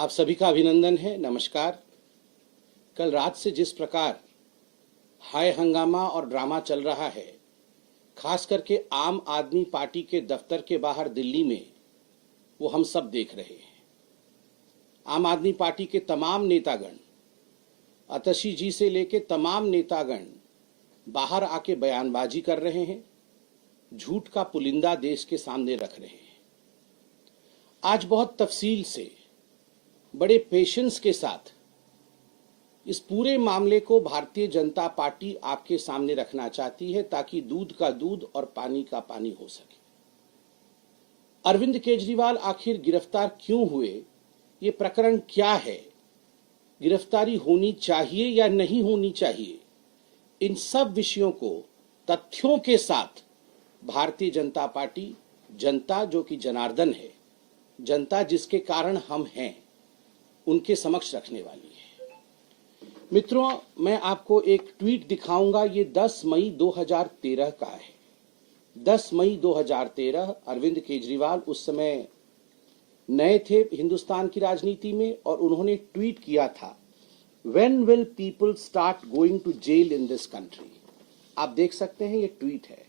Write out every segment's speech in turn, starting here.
आप सभी का अभिनंदन है। नमस्कार। कल रात से जिस प्रकार हाय हंगामा और ड्रामा चल रहा है, खास करके आम आदमी पार्टी के दफ्तर के बाहर दिल्ली में, वो हम सब देख रहे हैं। आम आदमी पार्टी के तमाम नेतागण, आतिशी जी से लेके तमाम नेतागण बाहर आके बयानबाजी कर रहे हैं, झूठ का पुलिंदा देश के सामने रख रहे हैं। आज बहुत तफसील से, बड़े पेशेंस के साथ इस पूरे मामले को भारतीय जनता पार्टी आपके सामने रखना चाहती है, ताकि दूध का दूध और पानी का पानी हो सके। अरविंद केजरीवाल आखिर गिरफ्तार क्यों हुए, ये प्रकरण क्या है, गिरफ्तारी होनी चाहिए या नहीं होनी चाहिए, इन सब विषयों को तथ्यों के साथ भारतीय जनता पार्टी, जनता जो कि जनार्दन है, जनता जिसके कारण हम हैं, उनके समक्ष रखने वाली है। मित्रों, मैं आपको एक ट्वीट दिखाऊंगा। ये 10 मई 2013 का है। 10 मई 2013। अरविंद केजरीवाल उस समय नए थे हिंदुस्तान की राजनीति में, और उन्होंने ट्वीट किया था, When will people start going to jail in this country? आप देख सकते हैं, ये ट्वीट है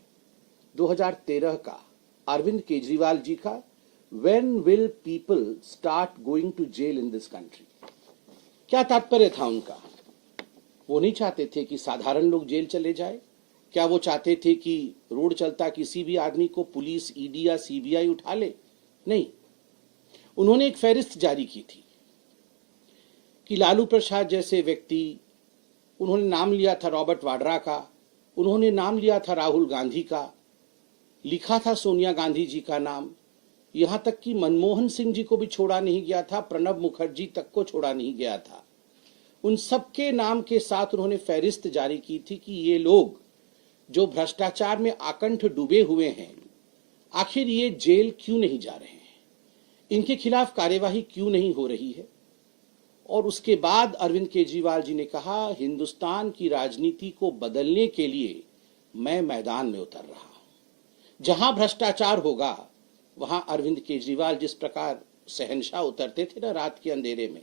2013 का, अरविंद केजरीवाल जी का। When will people start going to jail in this country? क्या तात्पर्य था उनका? वो नहीं चाहते थे कि साधारण लोग जेल चले जाए। क्या वो चाहते थे कि रोड चलता किसी भी आदमी को पुलिस, ईडी या सीबीआई उठा ले? नहीं। उन्होंने एक फहरिस्त जारी की थी कि लालू प्रसाद जैसे व्यक्ति, उन्होंने नाम लिया था रॉबर्ट वाड्रा का, उन्होंने नाम लिया था राहुल गांधी का, लिखा था सोनिया गांधी जी का नाम, यहां तक कि मनमोहन सिंह जी को भी छोड़ा नहीं गया था, प्रणब मुखर्जी तक को छोड़ा नहीं गया था। उन सबके नाम के साथ उन्होंने फहरिस्त जारी की थी कि ये लोग जो भ्रष्टाचार में आकंठ डूबे हुए हैं, आखिर ये जेल क्यों नहीं जा रहे हैं, इनके खिलाफ कार्यवाही क्यों नहीं हो रही है। और उसके बाद अरविंद केजरीवाल जी ने कहा, हिंदुस्तान की राजनीति को बदलने के लिए मैं मैदान में उतर रहा हूं। जहां भ्रष्टाचार होगा, वहां अरविंद केजरीवाल जिस प्रकार शहंशाह उतरते थे ना रात के अंधेरे में,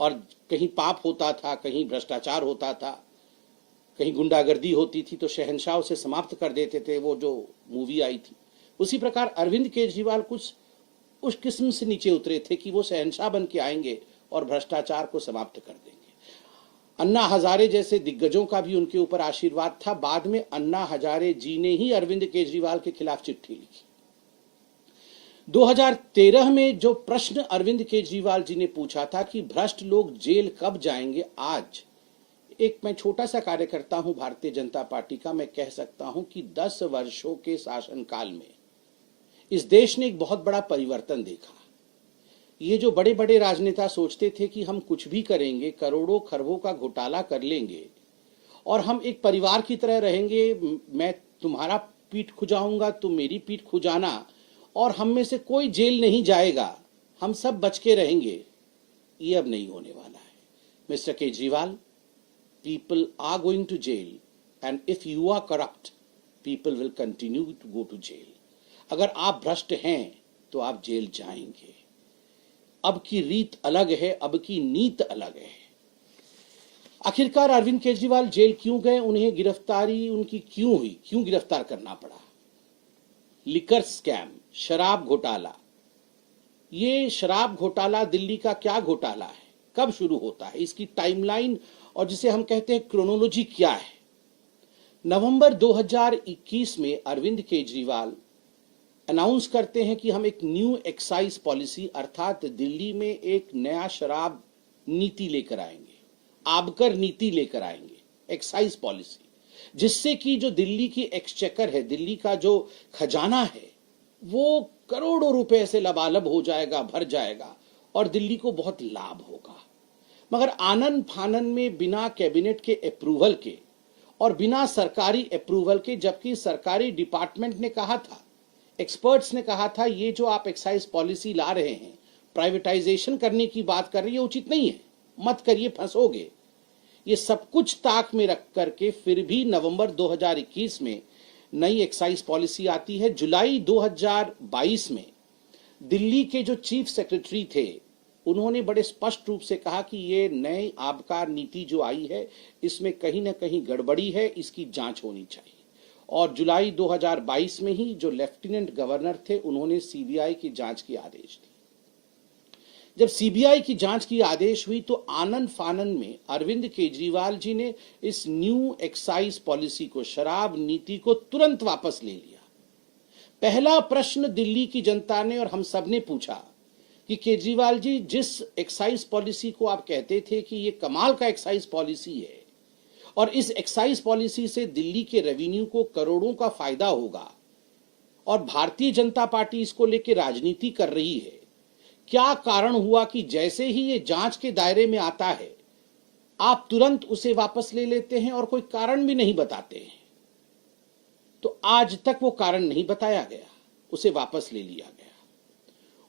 और कहीं पाप होता था, कहीं भ्रष्टाचार होता था, कहीं गुंडागर्दी होती थी, तो शहंशाह उसे समाप्त कर देते थे। वो जो मूवी आई थी, उसी प्रकार अरविंद केजरीवाल कुछ उस किस्म से नीचे उतरे थे कि वो शहंशाह बन के आएंगे और भ्रष्टाचार को समाप्त कर देंगे। अन्ना हजारे जैसे दिग्गजों का भी उनके ऊपर आशीर्वाद था। बाद में अन्ना हजारे जी ने ही अरविंद केजरीवाल के खिलाफ चिट्ठी लिखी। 2013 में जो प्रश्न अरविंद केजरीवाल जी ने पूछा था कि भ्रष्ट लोग जेल कब जाएंगे, आज एक मैं छोटा सा कार्यकर्ता हूं भारतीय जनता पार्टी का, मैं कह सकता हूं कि 10 वर्षों के शासनकाल में इस देश ने एक बहुत बड़ा परिवर्तन देखा। ये जो बड़े बड़े राजनेता सोचते थे कि हम कुछ भी करेंगे, करोड़ों खरबों का घोटाला कर लेंगे और हम एक परिवार की तरह रहेंगे, मैं तुम्हारा पीठ खुजाऊंगा, तुम मेरी पीठ खुजाना, और हम में से कोई जेल नहीं जाएगा, हम सब बच के रहेंगे, ये अब नहीं होने वाला है। Mister Kejriwal, people are going to jail, and if you are corrupt, people will continue to go to jail. अगर आप भ्रष्ट हैं तो आप जेल जाएंगे। अब की रीत अलग है, अब की नीत अलग है। आखिरकार अरविंद केजरीवाल जेल क्यों गए, उन्हें गिरफ्तारी उनकी क्यों हुई, क्यों गिरफ्तार करना पड़ा? लिकर स्कैम, शराब घोटाला। ये शराब घोटाला दिल्ली का क्या घोटाला है, कब शुरू होता है, इसकी टाइमलाइन और जिसे हम कहते हैं क्रोनोलॉजी क्या है? नवंबर 2021 में अरविंद केजरीवाल अनाउंस करते हैं कि हम एक न्यू एक्साइज पॉलिसी, अर्थात दिल्ली में एक नया शराब नीति लेकर आएंगे, आबकर नीति लेकर आएंगे, एक्साइज पॉलिसी, जिससे कि जो दिल्ली की एक्सचेकर है, दिल्ली का जो खजाना है, वो करोड़ों रुपए से लबालब हो जाएगा, भर जाएगा, और दिल्ली को बहुत लाभ होगा। मगर आनन फानन में, बिना कैबिनेट के अप्रूवल के और बिना सरकारी अप्रूवल के, जबकि सरकारी डिपार्टमेंट ने कहा था, एक्सपर्ट्स ने कहा था, ये जो आप एक्साइज पॉलिसी ला रहे हैं, प्राइवेटाइजेशन करने की बात कर रही है, उचित नहीं है, मत करिए, फंसोगे। ये सब कुछ ताक में रख करके फिर भी नवंबर 2021 में नई एक्साइज पॉलिसी आती है। जुलाई 2022 में दिल्ली के जो चीफ सेक्रेटरी थे उन्होंने बड़े स्पष्ट रूप से कहा कि ये नई आबकारी नीति जो आई है इसमें कहीं ना कहीं गड़बड़ी है, इसकी जांच होनी चाहिए। और जुलाई 2022 में ही जो लेफ्टिनेंट गवर्नर थे उन्होंने सीबीआई की जांच की आदेश दी। जब सीबीआई की जांच की आदेश हुई तो आनन फानन में अरविंद केजरीवाल जी ने इस न्यू एक्साइज पॉलिसी को, शराब नीति को तुरंत वापस ले लिया। पहला प्रश्न दिल्ली की जनता ने और हम सब ने पूछा कि केजरीवाल जी, जिस एक्साइज पॉलिसी को आप कहते थे कि ये कमाल का एक्साइज पॉलिसी है और इस एक्साइज पॉलिसी से दिल्ली के रेवेन्यू को करोड़ों का फायदा होगा और भारतीय जनता पार्टी इसको लेकर राजनीति कर रही है, क्या कारण हुआ कि जैसे ही ये जांच के दायरे में आता है आप तुरंत उसे वापस ले लेते हैं और कोई कारण भी नहीं बताते हैं? तो आज तक वो कारण नहीं बताया गया, उसे वापस ले लिया गया।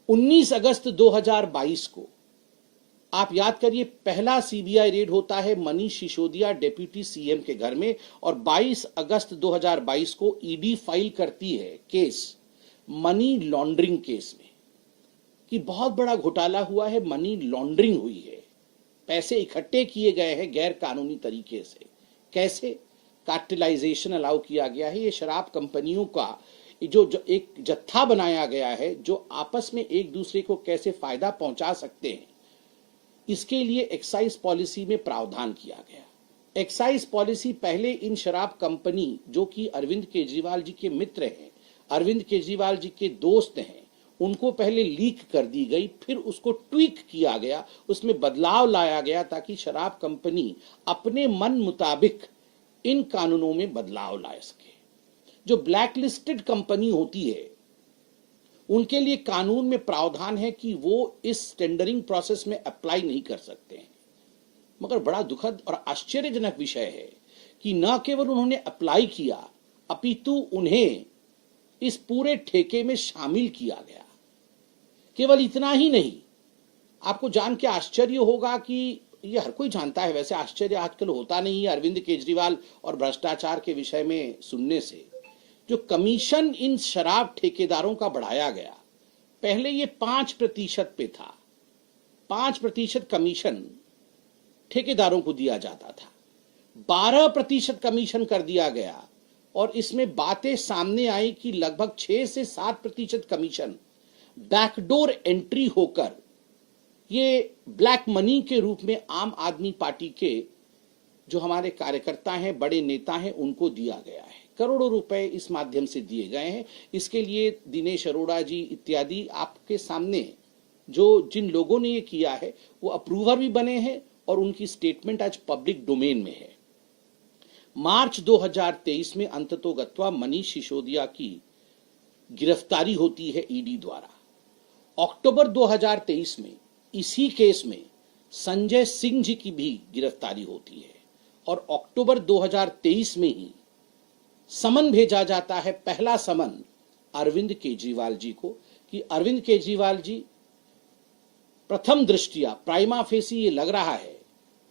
19 अगस्त 2022 को आप याद करिए, पहला सीबीआई रेड होता है मनीष सिसोदिया डिप्टी सीएम के घर में और 22 अगस्त 2022 को ईडी फाइल करती है केस मनी लॉन्ड्रिंग केस में कि बहुत बड़ा घोटाला हुआ है, मनी लॉन्ड्रिंग हुई है, पैसे इकट्ठे किए गए हैं गैर कानूनी तरीके से। कैसे? कार्टेलाइजेशन अलाउ किया गया है। ये शराब कंपनियों का जो एक जत्था बनाया गया है जो आपस में एक दूसरे को कैसे फायदा पहुंचा सकते हैं, इसके लिए एक्साइज पॉलिसी में प्रावधान किया गया। एक्साइज पॉलिसी पहले इन शराब कंपनी जो कि अरविंद केजरीवाल जी के मित्र हैं, अरविंद केजरीवाल जी के दोस्त हैं, उनको पहले लीक कर दी गई, फिर उसको ट्वीक किया गया, उसमें बदलाव लाया गया ताकि शराब कंपनी अपने मन मुताबिक इन कानूनों में बदलाव ला सके। जो ब्लैक लिस्टेड कंपनी होती है उनके लिए कानून में प्रावधान है कि वो इस टेंडरिंग प्रोसेस में अप्लाई नहीं कर सकते हैं। मगर बड़ा दुखद और आश्चर्यजनक विषय है कि न केवल उन्होंने अप्लाई किया अपितु उन्हें इस पूरे ठेके में शामिल किया गया। केवल इतना ही नहीं, आपको जान के आश्चर्य होगा कि ये हर कोई जानता है, वैसे आश्चर्य आजकल होता नहीं है अरविंद केजरीवाल और भ्रष्टाचार के विषय में सुनने से। जो कमीशन इन शराब ठेकेदारों का बढ़ाया गया, पहले ये 5% पे था, 5% कमीशन ठेकेदारों को दिया जाता था, 12% कमीशन कर दिया गया और इसमें बातें सामने आई कि लगभग 6 से 7% कमीशन बैकडोर एंट्री होकर ये ब्लैक मनी के रूप में आम आदमी पार्टी के जो हमारे कार्यकर्ता हैं, बड़े नेता हैं, उनको दिया गया है। करोड़ों रुपए इस माध्यम से दिए गए हैं। इसके लिए दिनेश अरोड़ा जी इत्यादि आपके सामने जो जिन लोगों ने ये किया है वो अप्रूवर भी बने हैं और उनकी स्टेटमेंट आज पब्लिक डोमेन में है। मार्च 2023 में अंततोगत्वा मनीष सिसोदिया की गिरफ्तारी होती है ईडी द्वारा। अक्टूबर 2023 में इसी केस में संजय सिंह जी की भी गिरफ्तारी होती है और अक्टूबर 2023 में ही समन भेजा जाता है, पहला समन अरविंद केजरीवाल जी को कि अरविंद केजरीवाल जी, प्रथम दृष्टिया प्राइमा फेसी ये लग रहा है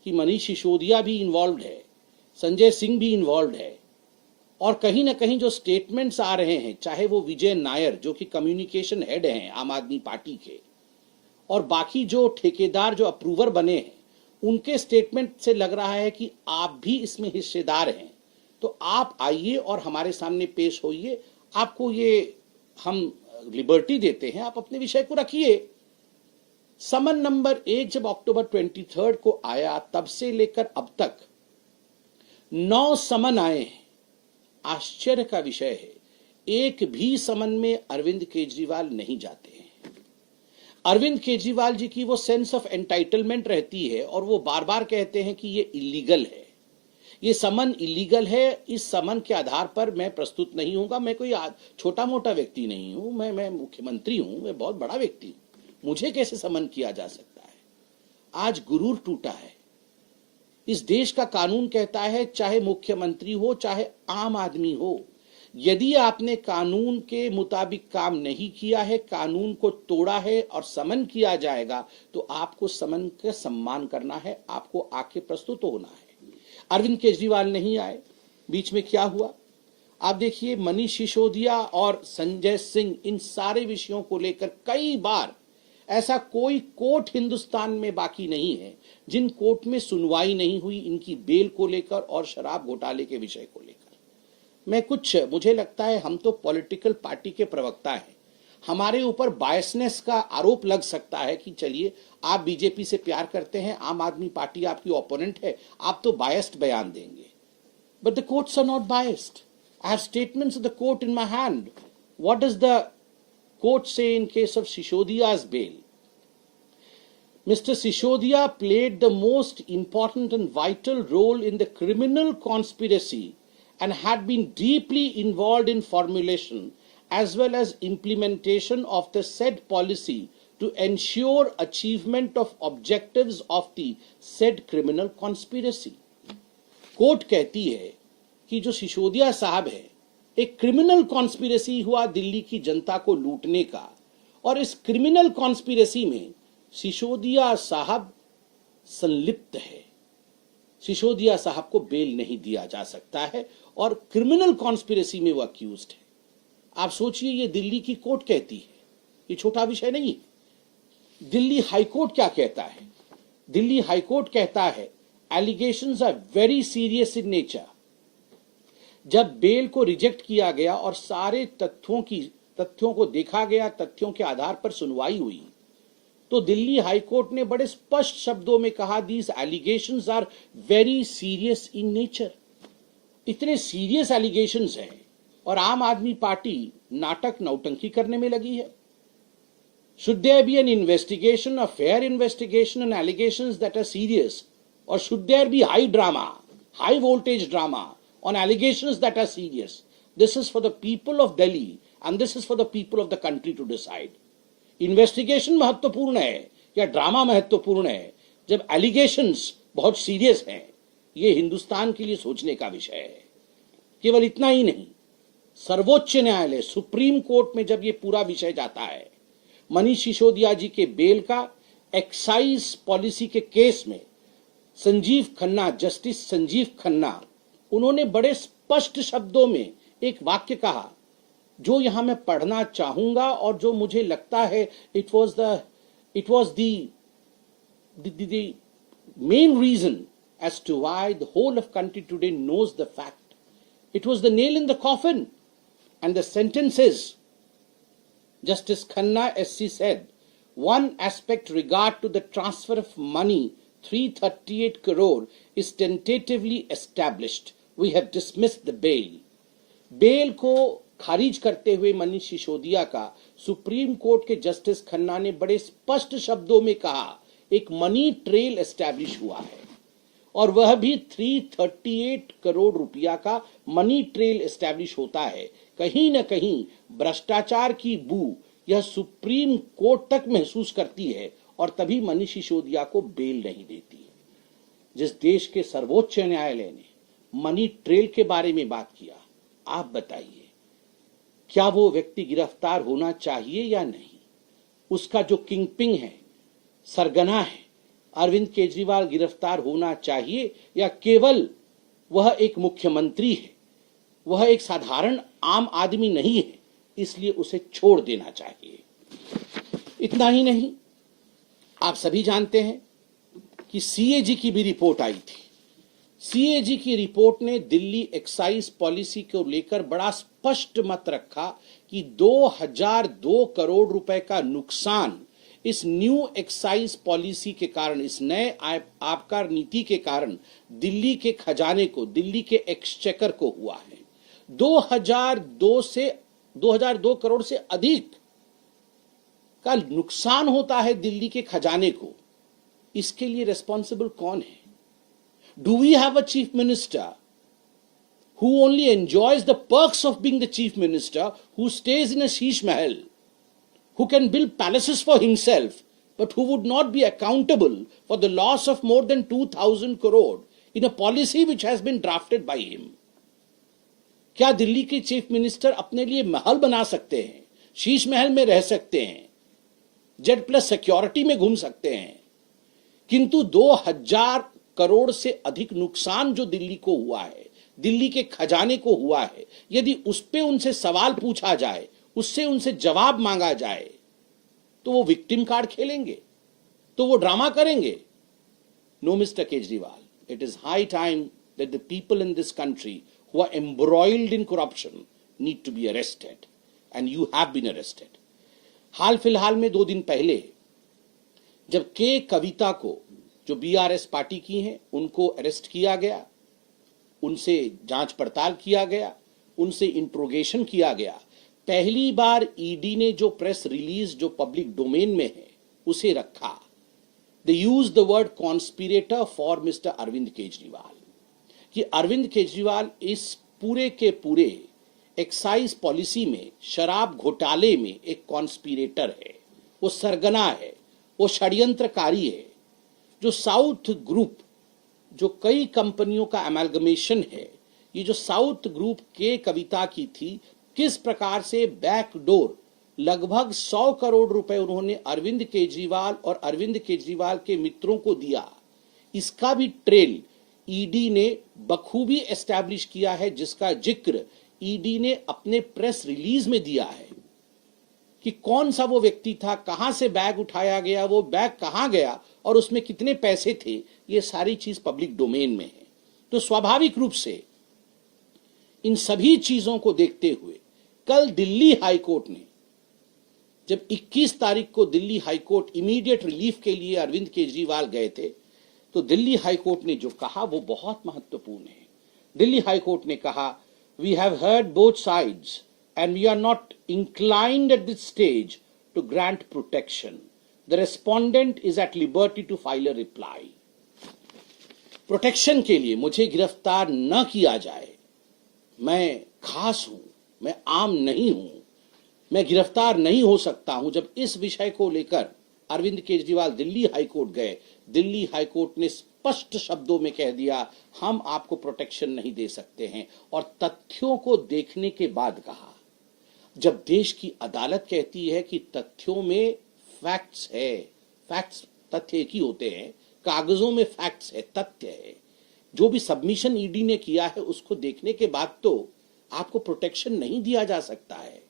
कि मनीष सिसोदिया भी इन्वॉल्व है, संजय सिंह भी इन्वॉल्व है और कहीं ना कहीं जो स्टेटमेंट्स आ रहे हैं, चाहे वो विजय नायर जो कि कम्युनिकेशन हेड हैं आम आदमी पार्टी के, और बाकी जो ठेकेदार जो अप्रूवर बने हैं, उनके स्टेटमेंट से लग रहा है कि आप भी इसमें हिस्सेदार हैं। तो आप आइए और हमारे सामने पेश होइए, आपको ये हम लिबर्टी देते हैं, आप अपने विषय को रखिए। समन नंबर 1 जब अक्टूबर 23 को आया, तब से लेकर अब तक 9 समन आए हैं। आश्चर्य का विषय है, एक भी समन में अरविंद केजरीवाल नहीं जाते हैं। अरविंद केजरीवाल जी की वो सेंस ऑफ एंटाइटलमेंट रहती है और वो बार बार कहते हैं कि ये इलीगल है, ये समन इलीगल है, इस समन के आधार पर मैं प्रस्तुत नहीं होऊंगा। मैं कोई छोटा मोटा व्यक्ति नहीं हूं, मैं मुख्यमंत्री हूं, मैं बहुत बड़ा व्यक्ति हूं, मुझे कैसे समन किया जा सकता है? आज गुरूर टूटा है। इस देश का कानून कहता है चाहे मुख्यमंत्री हो चाहे आम आदमी हो, यदि आपने कानून के मुताबिक काम नहीं किया है, कानून को तोड़ा है और समन किया जाएगा, तो आपको समन का सम्मान करना है, आपको आके प्रस्तुत होना है। अरविंद केजरीवाल नहीं आए, बीच में क्या हुआ आप देखिए। मनीष सिसोदिया और संजय सिंह, इन सारे विषयों को लेकर कई बार ऐसा कोई कोर्ट हिंदुस्तान में बाकी नहीं है जिन कोर्ट में सुनवाई नहीं हुई इनकी बेल को लेकर और शराब घोटाले के विषय को लेकर। मुझे लगता है हम तो पॉलिटिकल पार्टी के प्रवक्ता हैं, हमारे ऊपर बायसनेस का आरोप लग सकता है कि चलिए आप बीजेपी से प्यार करते हैं, आम आदमी पार्टी आपकी ओपोनेंट है, आप तो बायस्ड बयान देंगे। But the courts are not biased. I have statements of the court in my hand. What does the court say in case of Sisodia's bail? Mr. Sisodiya played the most important and vital role in the criminal conspiracy and had been deeply involved in formulation as well as implementation of the said policy to ensure achievement of objectives of the said criminal conspiracy. Court कहती है कि जो सिसोदिया साहब है, एक criminal conspiracy हुआ दिल्ली की जनता को लूटने का, और इस क्रिमिनल कॉन्स्पिरेसी में सिसोदिया साहब संलिप्त है। सिसोदिया साहब को बेल नहीं दिया जा सकता है और क्रिमिनल कॉन्स्पिरेसी में वो अक्यूज्ड है। आप सोचिए, ये दिल्ली की कोर्ट कहती है, ये छोटा विषय नहीं है। दिल्ली हाईकोर्ट क्या कहता है? दिल्ली हाईकोर्ट कहता है allegations are very serious in nature. जब बेल को रिजेक्ट किया गया और सारे तथ्यों को देखा गया, तथ्यों के आधार पर सुनवाई हुई, तो दिल्ली हाईकोर्ट ने बड़े स्पष्ट शब्दों में कहा these allegations are very serious in nature. इतने सीरियस एलिगेशंस हैं और आम आदमी पार्टी नाटक नौटंकी करने में लगी है। Should there be an investigation, a fair investigation on allegations that are serious, और should there be high drama, high voltage drama on allegations that are serious? This is for the people of Delhi and this is for the people of the country to decide. Investigation महत्वपूर्ण है या drama महत्वपूर्ण है? जब allegations बहुत serious हैं, ये हिंदुस्तान के लिए सोचने का विषय है। केवल इतना ही नहीं, सर्वोच्च न्यायालय सुप्रीम कोर्ट में जब ये पूरा विषय जाता है, मनीष सिसोदिया जी के बेल का एक्साइज पॉलिसी के केस में संजीव खन्ना, जस्टिस संजीव खन्ना, उन्होंने बड़े स्पष्ट शब्दों में एक वाक्य कहा जो यहां मैं पढ़ना चाहूंगा और जो मुझे लगता है it was the main reason as to why the whole of country today knows the fact. It was the nail in the coffin. And the sentence is, Justice Khanna SC said, one aspect regard to the transfer of money, 338 crore, is tentatively established. We have dismissed the bail. Bail को खारिज करते हुए मनीष सिसोदिया का supreme court के justice Khanna ने बड़े स्पष्ट शब्दों में कहा एक मनी ट्रेल एस्टैब्लिश हुआ है और वह भी 338 करोड़ रुपया का मनी ट्रेल एस्टैब्लिश होता है। कहीं न कहीं भ्रष्टाचार की बू यह सुप्रीम कोर्ट तक महसूस करती है और तभी मनीष सिसोदिया को बेल नहीं देती है। जिस देश के सर्वोच्च न्यायालय ने मनी ट्रेल के बारे में बात किया, आप बताइए क्या वो व्यक्ति गिरफ्तार होना चाहिए या नहीं? उसका जो किंगपिन है, सरगना है, अरविंद केजरीवाल गिरफ्तार होना चाहिए या केवल वह एक मुख्यमंत्री है, वह एक साधारण आम आदमी नहीं है, इसलिए उसे छोड़ देना चाहिए? इतना ही नहीं, आप सभी जानते हैं कि सीएजी की भी रिपोर्ट आई थी। सीएजी की रिपोर्ट ने दिल्ली एक्साइज पॉलिसी को लेकर बड़ा स्पष्ट मत रखा कि 2002 करोड़ रुपए का नुकसान इस न्यू एक्साइज पॉलिसी के कारण, इस नए आबकार नीति के कारण दिल्ली के खजाने को, दिल्ली के एक्सचेकर को हुआ है। 2002 करोड़ से अधिक का नुकसान होता है दिल्ली के खजाने को। इसके लिए रिस्पॉन्सिबल कौन है? Do we have a chief minister who only enjoys the perks of being the chief minister, who stays in a sheesh mahal, who can build palaces for himself, but who would not be accountable for the loss of more than 2,000 crore in a policy which has been drafted by him? क्या दिल्ली के chief minister अपने लिए महल बना सकते हैं, शीश महल में रह सकते हैं, जेड प्लस सिक्योरिटी में घूम सकते हैं, किंतु 2000 करोड़ से अधिक नुकसान जो दिल्ली को हुआ है, दिल्ली के खजाने को हुआ है, यदि उस पे उनसे सवाल पूछा जाए, उससे उनसे जवाब मांगा जाए, तो वो विक्टिम कार्ड खेलेंगे, तो वो ड्रामा करेंगे। No mister Kejriwal, it is high time that the people in this country who are embroiled in corruption need to be arrested, and you have been arrested. हाल फिलहाल में 2 दिन पहले जब के कविता को, जो बीआरएस पार्टी की हैं, उनको अरेस्ट किया गया, उनसे जांच पड़ताल किया गया, उनसे इंट्रोगेशन किया गया, पहली बार ईडी ने जो प्रेस रिलीज जो पब्लिक डोमेन में है उसे रखा। They use the word conspirator for Mr. Arvind Kejriwal, कि अरविंद केजरीवाल इस पूरे के पूरे एक्साइज पॉलिसी में, शराब घोटाले में एक कॉन्स्पिरेटर है, वो सरगना है, वो षड्यंत्रकारी है। जो साउथ ग्रुप, जो कई कंपनियों का अमेलगमेशन है, ये जो साउथ ग्रुप के कविता की थी, किस प्रकार से बैकडोर लगभग 100 करोड़ रुपए उन्होंने अरविंद केजरीवाल और अरविंद केजरीवाल के मित्रों को दिया, इसका भी ट्रेल ईडी ने बखूबी एस्टैब्लिश किया है, जिसका जिक्र ईडी ने अपने प्रेस रिलीज में दिया है कि कौन सा वो व्यक्ति था, कहां से बैग उठाया गया, वो बैग कहां गया और उसमें कितने पैसे थे, ये सारी चीज पब्लिक डोमेन में है। तो स्वाभाविक रूप से इन सभी चीजों को देखते हुए कल दिल्ली हाई कोर्ट ने, जब 21 तारीख को Delhi high court immediate relief के लिए अरविंद केजरीवाल गए थे, तो दिल्ली हाई कोर्ट ने जो कहा वो बहुत महत्वपूर्ण है। दिल्ली हाई कोर्ट ने कहा, we have heard both sides and we are not inclined at this stage to grant protection. The respondent is at liberty to file a reply. Protection के लिए मुझे गिरफ्तार न किया जाए, मैं खास हूं, मैं आम नहीं हूं, मैं गिरफ्तार नहीं हो सकता हूं। जब इस विषय को लेकर अरविंद केजरीवाल दिल्ली हाईकोर्ट गए, दिल्ली हाईकोर्ट ने स्पष्ट शब्दों में कह दिया, हम आपको प्रोटेक्शन नहीं दे सकते हैं। और तथ्यों को देखने के बाद कहा, जब देश की अदालत कहती है कि तथ्यों में फैक्ट्स है, फैक्ट्स तथ्य एक ही होते हैं, कागजों में फैक्ट्स है, तथ्य है, जो भी सबमिशन ईडी ने किया है उसको देखने के बाद तो आपको प्रोटेक्शन नहीं दिया जा सकता है।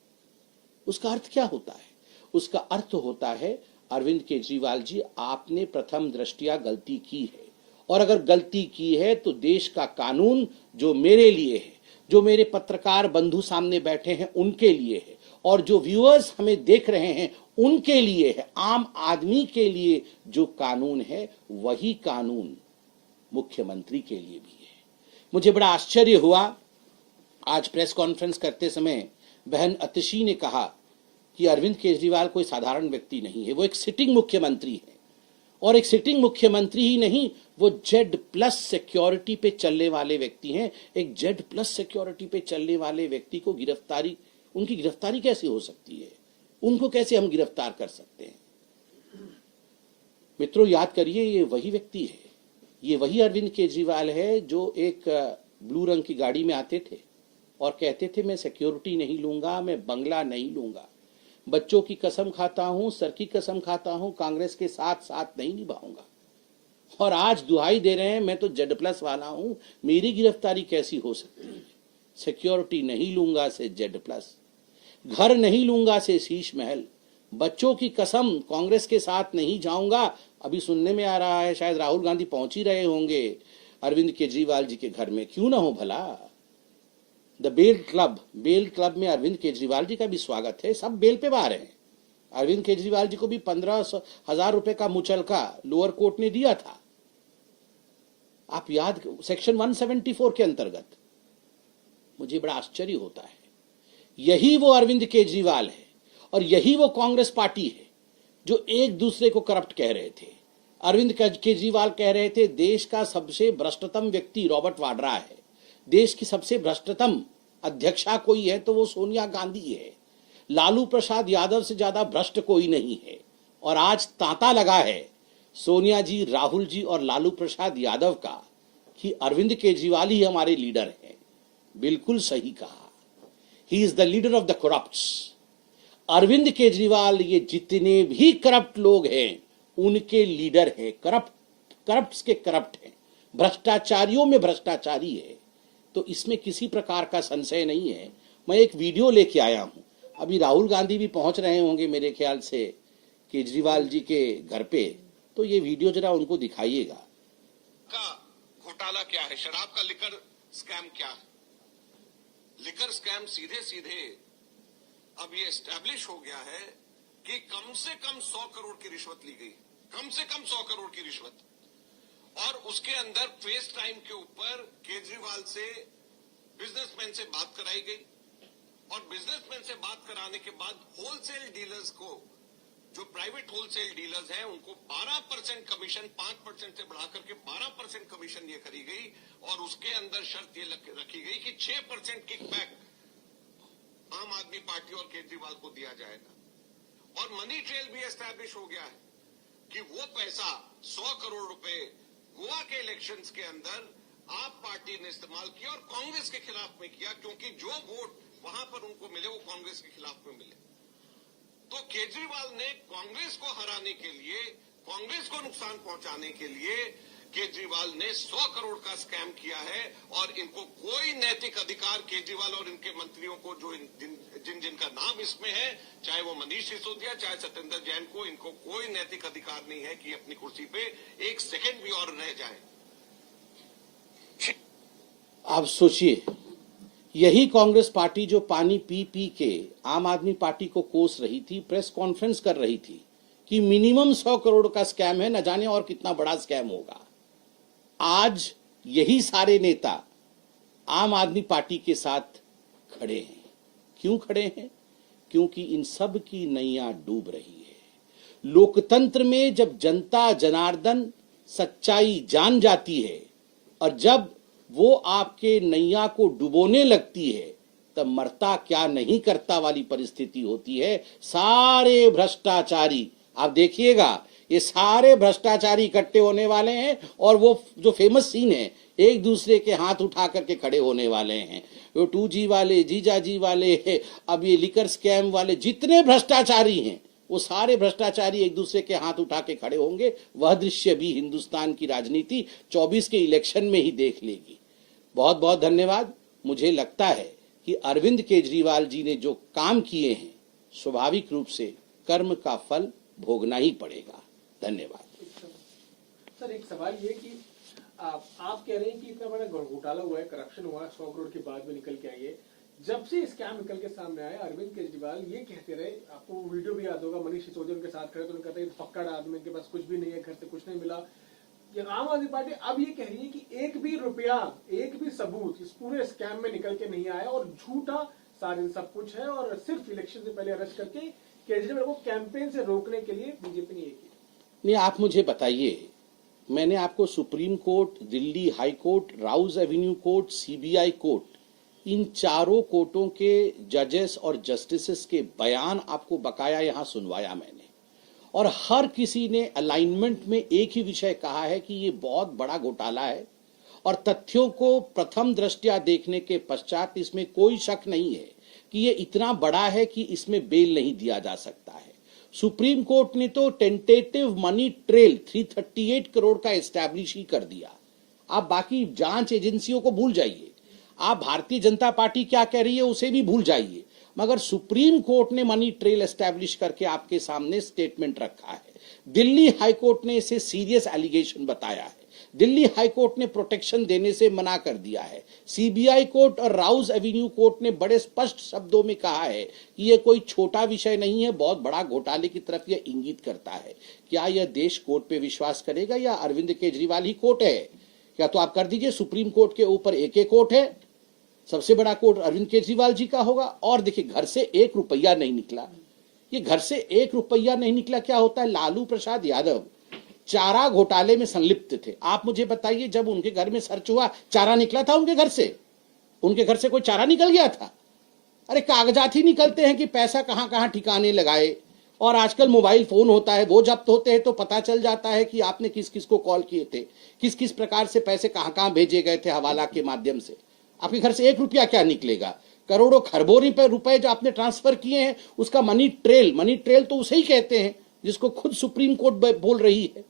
उसका अर्थ क्या होता है? उसका अर्थ होता है, अरविंद केजरीवाल जी, आपने प्रथम दृष्टया गलती की है, और अगर गलती की है तो देश का कानून जो मेरे लिए है, जो मेरे पत्रकार बंधु सामने बैठे हैं उनके लिए है, और जो व्यूअर्स हमें देख रहे हैं उनके लिए है, आम आदमी के लिए जो कानून है वही कानून मुख्यमंत्री के लिए भी है। मुझे बड़ा आश्चर्य हुआ, आज प्रेस कॉन्फ्रेंस करते समय बहन अतिशी ने कहा कि अरविंद केजरीवाल कोई साधारण व्यक्ति नहीं है, वो एक सिटिंग मुख्यमंत्री है, और एक सिटिंग मुख्यमंत्री ही नहीं, वो Z+ सिक्योरिटी पे चलने वाले व्यक्ति हैं। एक Z+ सिक्योरिटी पे चलने वाले व्यक्ति को गिरफ्तारी, उनकी गिरफ्तारी कैसे हो सकती है? उनको कैसे हम गिरफ्तार कर सकते हैं? मित्रों, याद करिए, ये वही व्यक्ति है, ये वही अरविंद केजरीवाल है जो एक ब्लू रंग की गाड़ी में आते थे और कहते थे, मैं सिक्योरिटी नहीं लूंगा, मैं बंगला नहीं लूंगा, बच्चों की कसम खाता हूं, सर की कसम खाता हूं, कांग्रेस के साथ साथ नहीं निभाऊंगा। और आज दुहाई दे रहे हैं, मैं तो Z+ वाला हूं, मेरी गिरफ्तारी कैसी हो सकती है? सिक्योरिटी नहीं लूंगा से Z+, घर नहीं लूंगा से शीश महल, बच्चों की कसम, कांग्रेस के साथ नहीं जाऊंगा। अभी सुनने में आ रहा है शायद राहुल गांधी पहुंच ही रहे होंगे अरविंद केजरीवाल जी के घर में, क्यों ना हो भला। द बेल क्लब में अरविंद केजरीवाल जी का भी स्वागत है, सब बेल पे बाहर हैं। अरविंद केजरीवाल जी को भी 15,000 रुपए का मुचलका लोअर कोर्ट ने दिया था, आप याद, सेक्शन 174 के अंतर्गत। मुझे बड़ा आश्चर्य होता है, यही वो अरविंद केजरीवाल है और यही वो कांग्रेस पार्टी है जो एक दूसरे को करप्ट कह रहे थे। अरविंद केजरीवाल कह रहे थे, देश का सबसे भ्रष्टतम व्यक्ति रॉबर्ट वाड्रा है, देश की सबसे भ्रष्टतम अध्यक्षा कोई है तो वो सोनिया गांधी है, लालू प्रसाद यादव से ज्यादा भ्रष्ट कोई नहीं है। और आज तांता लगा है सोनिया जी, राहुल जी और लालू प्रसाद यादव का कि अरविंद केजरीवाल ही हमारे लीडर हैं। बिल्कुल सही कहा, he is the leader of the corrupts. Arvind Kejriwal ये जितने भी करप्ट लोग हैं उनके लीडर हैं, करप्ट्स के करप्ट हैं, भ्रष्टाचारियों में भ्रष्टाचारी है। तो इसमें किसी प्रकार का संशय नहीं है। मैं एक वीडियो लेके आया हूं, अभी राहुल गांधी भी पहुंच रहे होंगे मेरे ख्याल से केजरीवाल जी के घर पे, तो ये वीडियो जरा उनको दिखाइएगा। का घोटाला क्या है, शराब का लिकर स्कैम क्या है? लिकर स्कैम सीधे सीधे अब ये एस्टैब्लिश हो गया है कि कम से कम 100 करोड़ की रिश्वत ली गई, कम से कम 100 करोड़ की रिश्वत। और उसके अंदर फेस टाइम के ऊपर केजरीवाल से बिजनेसमैन से बात कराई गई, और बिजनेसमैन से बात कराने के बाद होलसेल डीलर्स को, जो प्राइवेट होलसेल डीलर्स हैं, उनको 12% कमीशन 5% से बढ़ा करके 12% कमीशन ये करी गई। और उसके अंदर शर्त ये रखी गई कि 6% किकबैक आम आदमी पार्टी और केजरीवाल को दिया जाएगा। और मनी ट्रेल भी एस्टैब्लिश हो गया है कि वो पैसा 100 करोड़ रुपए गोवा के इलेक्शंस के अंदर आप पार्टी ने इस्तेमाल किया और कांग्रेस के खिलाफ में किया, क्योंकि जो वोट वहां पर उनको मिले वो कांग्रेस के खिलाफ में मिले। तो केजरीवाल ने कांग्रेस को हराने के लिए, कांग्रेस को नुकसान पहुंचाने के लिए केजरीवाल ने 100 करोड़ का स्कैम किया है। और इनको कोई नैतिक अधिकार, केजरीवाल और इनके मंत्रियों को, जो जिनका नाम इसमें है, चाहे वो मनीष सिसोदिया, चाहे सत्येंद्र जैन को, इनको कोई नैतिक अधिकार नहीं है कि अपनी कुर्सी पे एक सेकंड भी और रह जाए। आप सोचिए, यही कांग्रेस पार्टी जो पानी पी पी के आम आदमी पार्टी को कोस रही थी, प्रेस कॉन्फ्रेंस कर रही थी कि मिनिमम 100 करोड़ का स्कैम है, न जाने और कितना बड़ा स्कैम होगा। आज यही सारे नेता आम आदमी पार्टी के साथ खड़े हैं। क्यों खड़े हैं? क्योंकि इन सब की नैया डूब रही है। लोकतंत्र में जब जनता जनार्दन सच्चाई जान जाती है और जब वो आपके नैया को डुबोने लगती है, तब मरता क्या नहीं करता वाली परिस्थिति होती है। सारे भ्रष्टाचारी, आप देखिएगा, ये सारे भ्रष्टाचारी इकट्ठे होने वाले हैं और वो जो फेमस सीन है, एक दूसरे के हाथ उठा करके खड़े होने वाले हैं। वो 2G वाले, जीजाजी वाले, अब ये लिकर स्कैम वाले, जितने भ्रष्टाचारी हैं, वो सारे भ्रष्टाचारी एक दूसरे के हाथ उठा के खड़े होंगे। वह दृश्य भी हिंदुस्तान की राजनीति 24 के इलेक्शन में ही देख लेगी। बहुत बहुत धन्यवाद। मुझे लगता है कि अरविंद केजरीवाल जी ने जो काम किए हैं, स्वाभाविक रूप से कर्म का फल भोगना ही पड़ेगा। धन्यवाद। सर, एक सवाल ये कि आप कह रहे हैं कि इतना बड़ा घोटाला हुआ है, करप्शन हुआ है, 100 करोड़ के बाद में निकल के आई है। जब से स्कैम निकल के सामने आया, अरविंद केजरीवाल ये कहते रहे, आपको वीडियो भी याद होगा, मनीष सिसोदिया उनके साथ खड़े तो उन्होंने कहते हैं पक्का आदमी के पास कुछ भी नहीं है, घर से कुछ नहीं मिला। आम आदमी पार्टी अब ये कह रही है कि एक भी रुपया, एक भी सबूत इस पूरे स्कैम में निकल के नहीं आया और झूठा सारे सब कुछ है, और सिर्फ इलेक्शन से पहले अरेस्ट करके केजरीवाल को कैंपेन से रोकने के लिए बीजेपी ने ये किया। नहीं, आप मुझे बताइए, मैंने आपको supreme court, Delhi high court, Rouse Avenue court, CBI court, इन चारों कोर्टों के जजेस और जस्टिसेस के बयान आपको बकाया यहां सुनवाया मैंने, और हर किसी ने अलाइनमेंट में एक ही विषय कहा है कि ये बहुत बड़ा घोटाला है और तथ्यों को प्रथम दृष्टया देखने के पश्चात इसमें कोई शक नहीं है कि ये इतना बड़ा है कि इसमें बेल नहीं दिया जा सकता है। सुप्रीम कोर्ट ने तो टेंटेटिव मनी ट्रेल 338 करोड़ का एस्टैब्लिश ही कर दिया। आप बाकी जांच एजेंसियों को भूल जाइए, आप भारतीय जनता पार्टी क्या कह रही है उसे भी भूल जाइए, मगर सुप्रीम कोर्ट ने मनी ट्रेल एस्टैब्लिश करके आपके सामने स्टेटमेंट रखा है। दिल्ली हाई कोर्ट ने इसे सीरियस एलिगेशन बताया है, दिल्ली हाई कोर्ट ने प्रोटेक्शन देने से मना कर दिया है, सीबीआई कोर्ट और राउज एवेन्यू कोर्ट ने बड़े स्पष्ट शब्दों में कहा है कि यह कोई छोटा विषय नहीं है, बहुत बड़ा घोटाले की तरफ यह इंगित करता है। क्या यह देश कोर्ट पे विश्वास करेगा या अरविंद केजरीवाल ही कोर्ट है? क्या तो आप कर दीजिए, सुप्रीम कोर्ट के ऊपर एक कोर्ट है, सबसे बड़ा कोर्ट अरविंद केजरीवाल जी का होगा। और देखिए, घर से 1 रुपया नहीं निकला, ये घर से 1 रुपया नहीं निकला क्या होता है? लालू प्रसाद यादव चारा घोटाले में संलिप्त थे। आप मुझे बताइए, जब उनके घर में सर्च हुआ, चारा निकला था उनके घर से? उनके घर से कोई चारा निकल गया था? अरे कागजात ही निकलते हैं कि पैसा कहां कहां ठिकाने लगाए। और आजकल मोबाइल फोन होता है, वो जब्त होते हैं तो पता चल जाता है कि आपने किस किस को कॉल किए थे, किस किस प्रकार से पैसे कहां कहां भेजे गए थे हवाला के माध्यम से। आपके घर से 1 रुपया क्या निकलेगा? करोड़ों खरबों रुपए जो आपने ट्रांसफर किए हैं, उसका मनी ट्रेल तो उसे ही कहते हैं जिसको खुद सुप्रीम कोर्ट बोल रही है।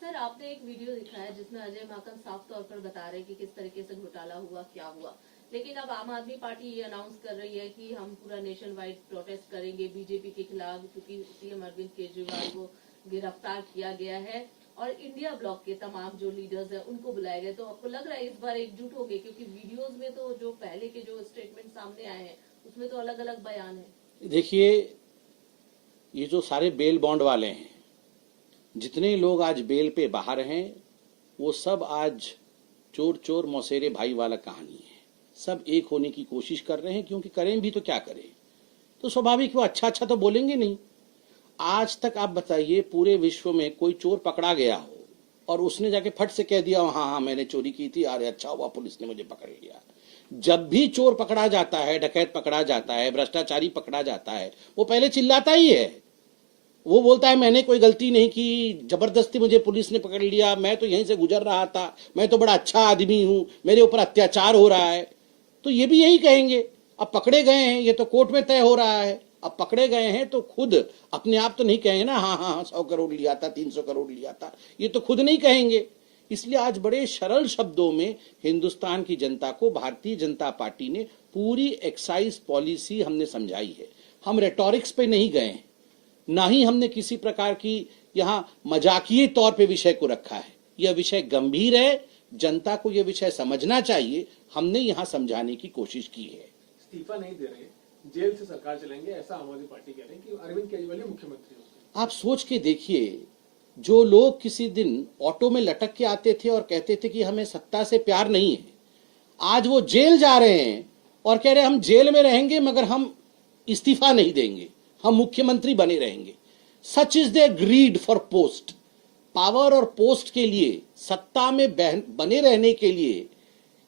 सर, आपने एक वीडियो दिखाया जिसमें अजय माकन साफ तौर पर बता रहे कि किस तरीके से घोटाला हुआ, क्या हुआ, लेकिन अब आम आदमी पार्टी ये अनाउंस कर रही है कि हम पूरा नेशन वाइड प्रोटेस्ट करेंगे बीजेपी के खिलाफ, क्योंकि सीएम अरविंद केजरीवाल को गिरफ्तार किया गया है और इंडिया ब्लॉक के तमाम जो लीडर्स हैं उनको बुलाया गया। तो आपको लग रहा है इस बार एकजुट होंगे? क्योंकि वीडियोस में तो जो पहले के जो स्टेटमेंट सामने आए हैं उसमें तो अलग अलग बयान है। देखिए, ये जो सारे बेल बॉन्ड वाले हैं, जितने लोग आज बेल पे बाहर हैं, वो सब आज चोर चोर मौसेरे भाई वाला कहानी है। सब एक होने की कोशिश कर रहे हैं, क्योंकि करें भी तो क्या करें, तो स्वाभाविक वो अच्छा अच्छा तो बोलेंगे नहीं। आज तक आप बताइए पूरे विश्व में कोई चोर पकड़ा गया हो और उसने जाके फट से कह दिया हाँ हाँ मैंने चोरी की थी, अरे अच्छा हुआ पुलिस ने मुझे पकड़ लिया। जब भी चोर पकड़ा जाता है, डकैत पकड़ा जाता है, भ्रष्टाचारी पकड़ा जाता है, वो पहले चिल्लाता ही है। वो बोलता है मैंने कोई गलती नहीं की, जबरदस्ती मुझे पुलिस ने पकड़ लिया, मैं तो यहीं से गुजर रहा था, मैं तो बड़ा अच्छा आदमी हूं, मेरे ऊपर अत्याचार हो रहा है। तो ये भी यही कहेंगे। अब पकड़े गए हैं, ये तो कोर्ट में तय हो रहा है, अब पकड़े गए हैं तो खुद अपने आप तो नहीं कहेंगे ना हाँ हाँ 100 करोड़ लिया था, 300 करोड़ लिया था, ये तो खुद नहीं कहेंगे। इसलिए आज बड़े सरल शब्दों में हिंदुस्तान की जनता को भारतीय जनता पार्टी ने पूरी एक्साइज पॉलिसी हमने समझाई है। हम रेटोरिक्स पे नहीं गए हैं, ना ही हमने किसी प्रकार की यहाँ मजाकिये तौर पे विषय को रखा है। यह विषय गंभीर है, जनता को यह विषय समझना चाहिए, हमने यहाँ समझाने की कोशिश की है। इस्तीफा नहीं दे रहे, जेल से सरकार चलेंगे, ऐसा आम आदमी पार्टी कह रहे हैं कि अरविंद केजरीवाल ही मुख्यमंत्री होंगे। आप सोच के देखिए, जो लोग किसी दिन ऑटो में लटक के आते थे और कहते थे कि हमें सत्ता से प्यार नहीं है, आज वो जेल जा रहे हैं और कह रहे हैं हम जेल में रहेंगे मगर हम इस्तीफा नहीं देंगे, हम मुख्यमंत्री बने रहेंगे। Such is their greed for post. Power और पोस्ट के लिए, सत्ता में बने रहने के लिए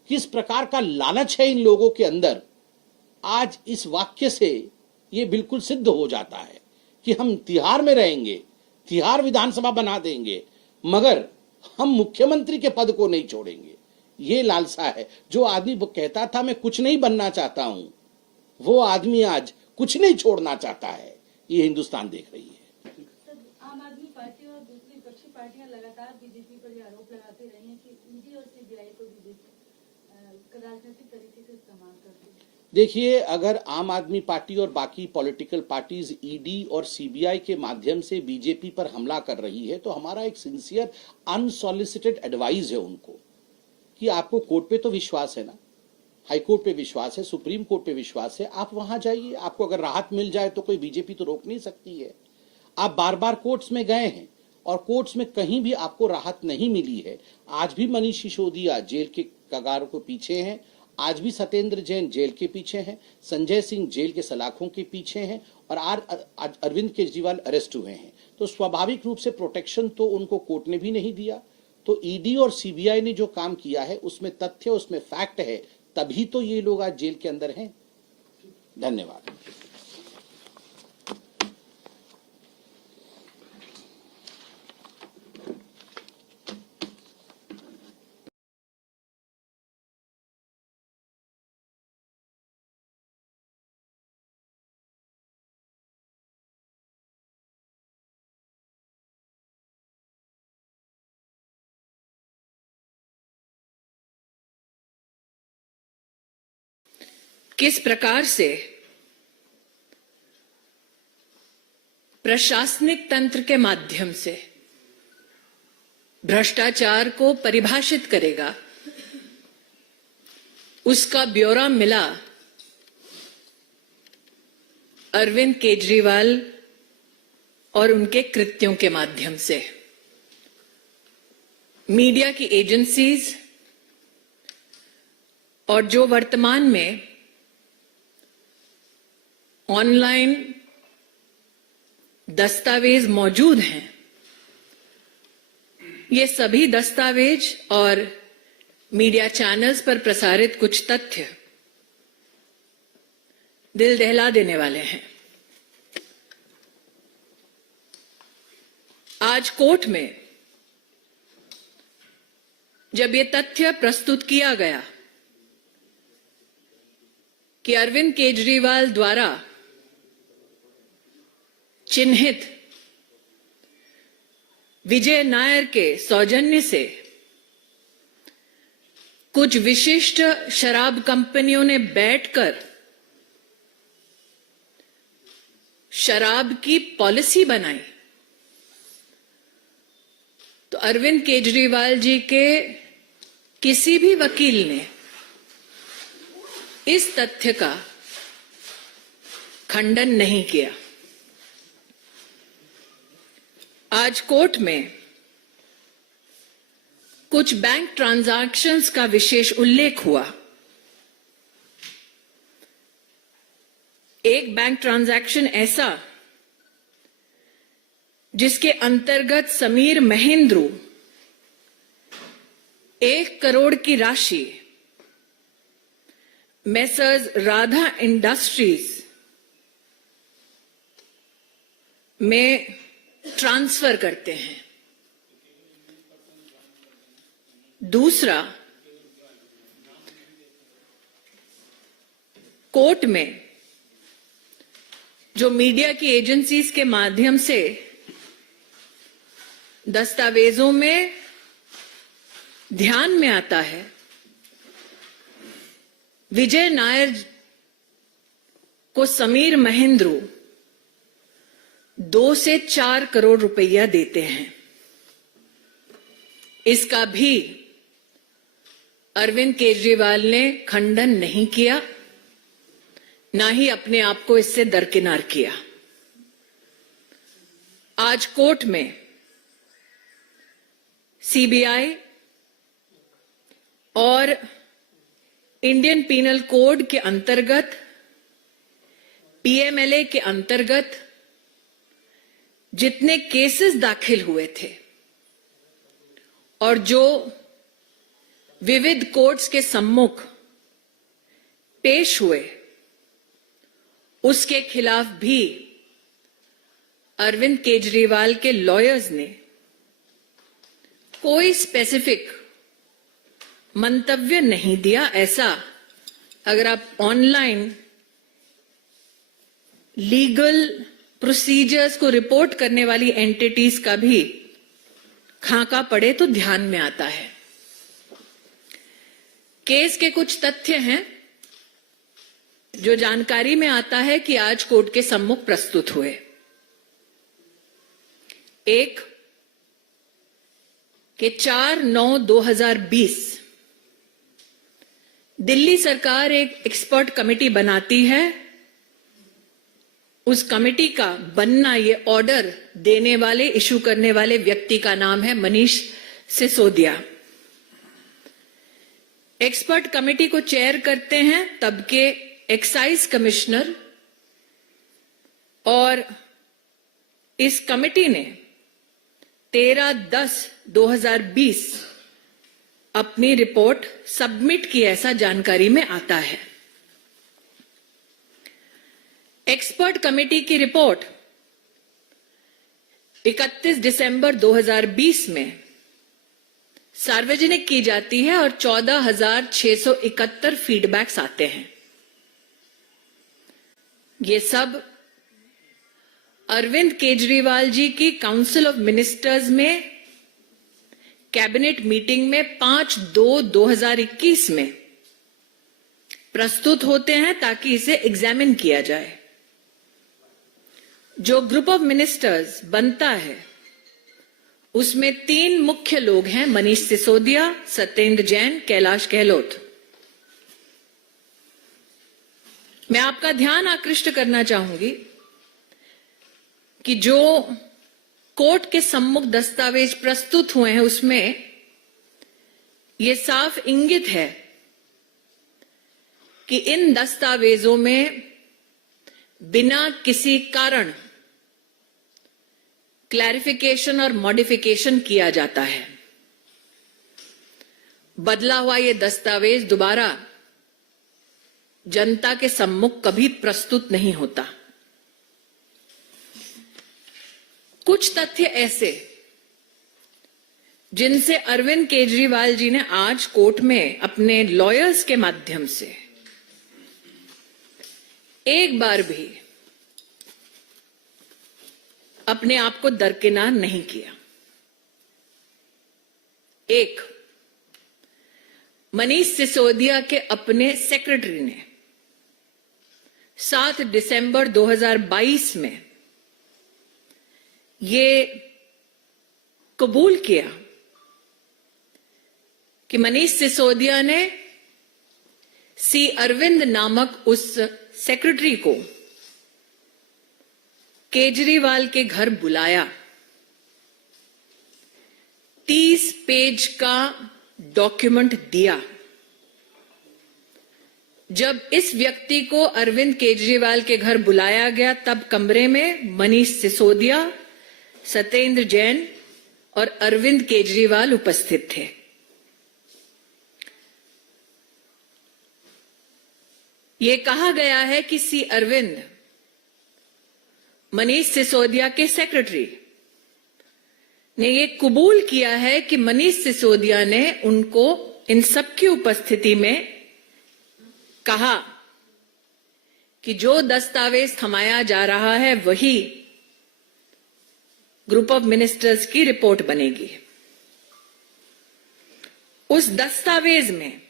किस प्रकार का लालच है इन लोगों के अंदर, आज इस वाक्य से ये बिल्कुल सिद्ध हो जाता है कि हम तिहाड़ में रहेंगे, तिहाड़ विधानसभा बना देंगे, मगर हम मुख्यमंत्री के पद को नहीं छोड़ेंगे। ये लालसा है। जो आदमी वो कहता था मैं कुछ नहीं बनना चाहता हूं, वो आदमी आज कुछ नहीं छोड़ना चाहता है। ये हिंदुस्तान देख रही है। आम आदमी पार्टी और दूसरी विपक्षी पार्टियां लगातार बीजेपी पर आरोप लगाते रही हैं कि ईडी और सीबीआई को भी राजनीतिक तरीके से इस्तेमाल करती है। देखिए, अगर आम आदमी पार्टी और बाकी पॉलिटिकल पार्टीज ईडी और सीबीआई के माध्यम से बीजेपी पर हमला कर रही है, तो हमारा एक सिंसियर अनसॉलिसिटेड एडवाइस है उनको कि आपको कोर्ट पे तो विश्वास है ना, हाई कोर्ट पे विश्वास है, सुप्रीम कोर्ट पे विश्वास है, आप वहां जाइए। आपको अगर राहत मिल जाए तो कोई बीजेपी तो रोक नहीं सकती है। आप बार बार कोर्ट्स में गए हैं और कोर्ट्स में कहीं भी आपको राहत नहीं मिली है। आज भी मनीष सिसोदिया जेल के कगारों के पीछे हैं, आज भी सत्येंद्र जैन जेल के पीछे हैं, संजय सिंह जेल के सलाखों के पीछे हैं और आज अरविंद केजरीवाल अरेस्ट हुए हैं। तो स्वाभाविक रूप से प्रोटेक्शन तो उनको कोर्ट ने भी नहीं दिया। तो ईडी और सीबीआई ने जो काम किया है उसमें तथ्य, उसमें फैक्ट है, तभी तो ये लोग आज जेल के अंदर हैं। धन्यवाद। किस प्रकार से प्रशासनिक तंत्र के माध्यम से भ्रष्टाचार को परिभाषित करेगा, उसका ब्यौरा मिला अरविंद केजरीवाल और उनके कृत्यों के माध्यम से। मीडिया की एजेंसीज और जो वर्तमान में ऑनलाइन दस्तावेज मौजूद हैं, ये सभी दस्तावेज और मीडिया चैनल्स पर प्रसारित कुछ तथ्य दिल दहला देने वाले हैं। आज कोर्ट में जब ये तथ्य प्रस्तुत किया गया कि अरविंद केजरीवाल द्वारा चिन्हित विजय नायर के सौजन्य से कुछ विशिष्ट शराब कंपनियों ने बैठकर शराब की पॉलिसी बनाई, तो अरविंद केजरीवाल जी के किसी भी वकील ने इस तथ्य का खंडन नहीं किया। आज कोर्ट में कुछ बैंक ट्रांजैक्शंस का विशेष उल्लेख हुआ। एक बैंक ट्रांजैक्शन ऐसा जिसके अंतर्गत समीर महेंद्रू 1 करोड़ की राशि मेसर्स राधा इंडस्ट्रीज में ट्रांसफर करते हैं। दूसरा, कोर्ट में जो मीडिया की एजेंसीज के माध्यम से दस्तावेजों में ध्यान में आता है, विजय नायर को समीर महेंद्रू 2 से 4 करोड़ रुपया देते हैं। इसका भी अरविंद केजरीवाल ने खंडन नहीं किया, ना ही अपने आप को इससे दरकिनार किया। आज कोर्ट में सीबीआई और इंडियन पीनल कोड के अंतर्गत, पीएमएलए के अंतर्गत जितने केसेस दाखिल हुए थे और जो विविध कोर्ट्स के सम्मुख पेश हुए, उसके खिलाफ भी अरविंद केजरीवाल के लॉयर्स ने कोई स्पेसिफिक मंतव्य नहीं दिया। ऐसा अगर आप ऑनलाइन लीगल प्रोसीजर्स को रिपोर्ट करने वाली एंटिटीज का भी खाका पड़े तो ध्यान में आता है। केस के कुछ तथ्य हैं जो जानकारी में आता है कि आज कोर्ट के सम्मुख प्रस्तुत हुए। एक, कि 4/9/2020 दिल्ली सरकार एक एक्सपर्ट कमेटी बनाती है। उस कमेटी का बनना, ये ऑर्डर देने वाले, इशू करने वाले व्यक्ति का नाम है मनीष सिसोदिया। एक्सपर्ट कमेटी को चेयर करते हैं तब के एक्साइज कमिश्नर, और इस कमेटी ने 13/10/2020 अपनी रिपोर्ट सबमिट की, ऐसा जानकारी में आता है। एक्सपर्ट कमेटी की रिपोर्ट 31 दिसंबर 2020 में सार्वजनिक की जाती है और 14,671 फीडबैक्स आते हैं। ये सब अरविंद केजरीवाल जी की काउंसिल ऑफ मिनिस्टर्स में कैबिनेट मीटिंग में 5/2/2021 में प्रस्तुत होते हैं ताकि इसे एग्जामिन किया जाए। जो ग्रुप ऑफ मिनिस्टर्स बनता है उसमें 3 मुख्य लोग हैं, मनीष सिसोदिया, सत्येंद्र जैन, कैलाश गहलोत। मैं आपका ध्यान आकृष्ट करना चाहूंगी कि जो कोर्ट के सम्मुख दस्तावेज प्रस्तुत हुए हैं उसमें यह साफ इंगित है कि इन दस्तावेजों में बिना किसी कारण क्लैरिफिकेशन और मॉडिफिकेशन किया जाता है। बदला हुआ यह दस्तावेज दोबारा जनता के सम्मुख कभी प्रस्तुत नहीं होता। कुछ तथ्य ऐसे जिनसे अरविंद केजरीवाल जी ने आज कोर्ट में अपने लॉयर्स के माध्यम से एक बार भी अपने आप को दरकिनार नहीं किया। एक, मनीष सिसोदिया के अपने सेक्रेटरी ने 7 दिसंबर 2022 में ये कबूल किया कि मनीष सिसोदिया ने सी अरविंद नामक उस सेक्रेटरी को केजरीवाल के घर बुलाया, 30 पेज का डॉक्यूमेंट दिया। जब इस व्यक्ति को अरविंद केजरीवाल के घर बुलाया गया तब कमरे में मनीष सिसोदिया, सत्येंद्र जैन और अरविंद केजरीवाल उपस्थित थे। ये कहा गया है कि सी अरविंद मनीष सिसोदिया के सेक्रेटरी ने ये कबूल किया है कि मनीष सिसोदिया ने उनको इन सबकी उपस्थिति में कहा कि जो दस्तावेज थमाया जा रहा है वही ग्रुप ऑफ मिनिस्टर्स की रिपोर्ट बनेगी। उस दस्तावेज में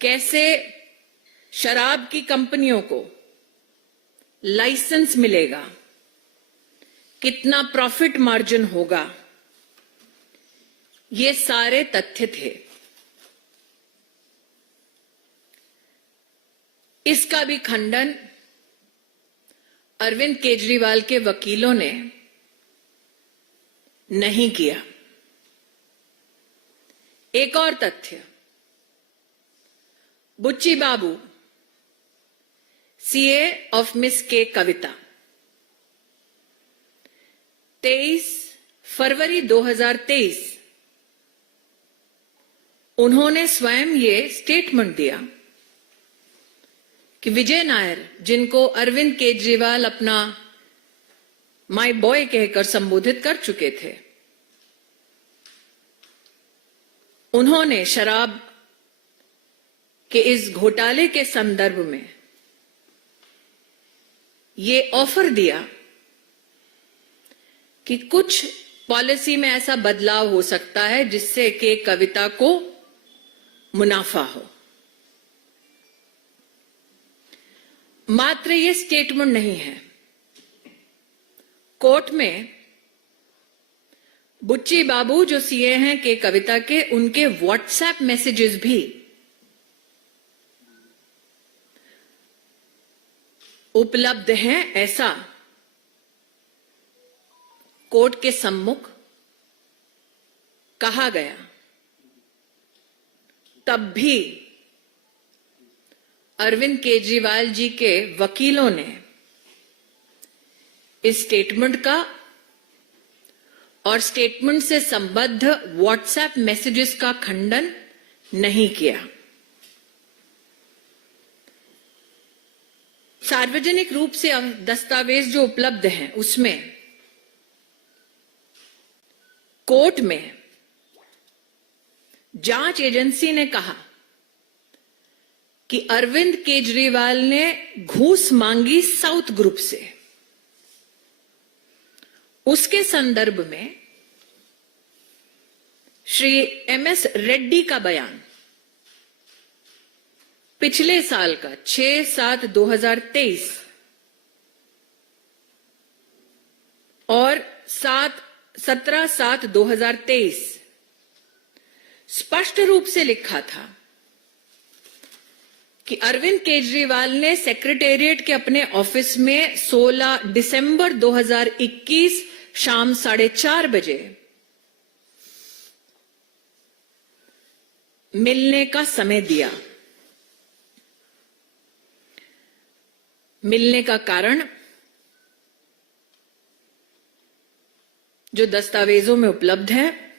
कैसे शराब की कंपनियों को लाइसेंस मिलेगा, कितना प्रॉफिट मार्जिन होगा, ये सारे तथ्य थे। इसका भी खंडन अरविंद केजरीवाल के वकीलों ने नहीं किया। एक और तथ्य, बुच्ची बाबू सीए ऑफ मिस के कविता 23 फरवरी 2023 उन्होंने स्वयं ये स्टेटमेंट दिया कि विजय नायर, जिनको अरविंद केजरीवाल अपना माय बॉय कहकर संबोधित कर चुके थे, उन्होंने शराब के इस घोटाले के संदर्भ में ये ऑफर दिया कि कुछ पॉलिसी में ऐसा बदलाव हो सकता है जिससे कि कविता को मुनाफा हो। मात्र ये स्टेटमेंट नहीं है, कोर्ट में बुच्ची बाबू जो सीए हैं के कविता के, उनके व्हाट्सएप मैसेजेस भी उपलब्ध हैं, ऐसा कोर्ट के सम्मुख कहा गया। तब भी अरविंद केजरीवाल जी के वकीलों ने इस स्टेटमेंट का और स्टेटमेंट से संबद्ध व्हाट्सएप मैसेजेस का खंडन नहीं किया। सार्वजनिक रूप से दस्तावेज जो उपलब्ध हैं उसमें कोर्ट में जांच एजेंसी ने कहा कि अरविंद केजरीवाल ने घूस मांगी साउथ ग्रुप से। उसके संदर्भ में श्री एमएस रेड्डी का बयान पिछले साल का 6/7/2023 और 17/7/2023 स्पष्ट रूप से लिखा था कि अरविंद केजरीवाल ने सेक्रेटेरिएट के अपने ऑफिस में 16 दिसंबर 2021 शाम 4:30 बजे मिलने का समय दिया। मिलने का कारण जो दस्तावेजों में उपलब्ध है,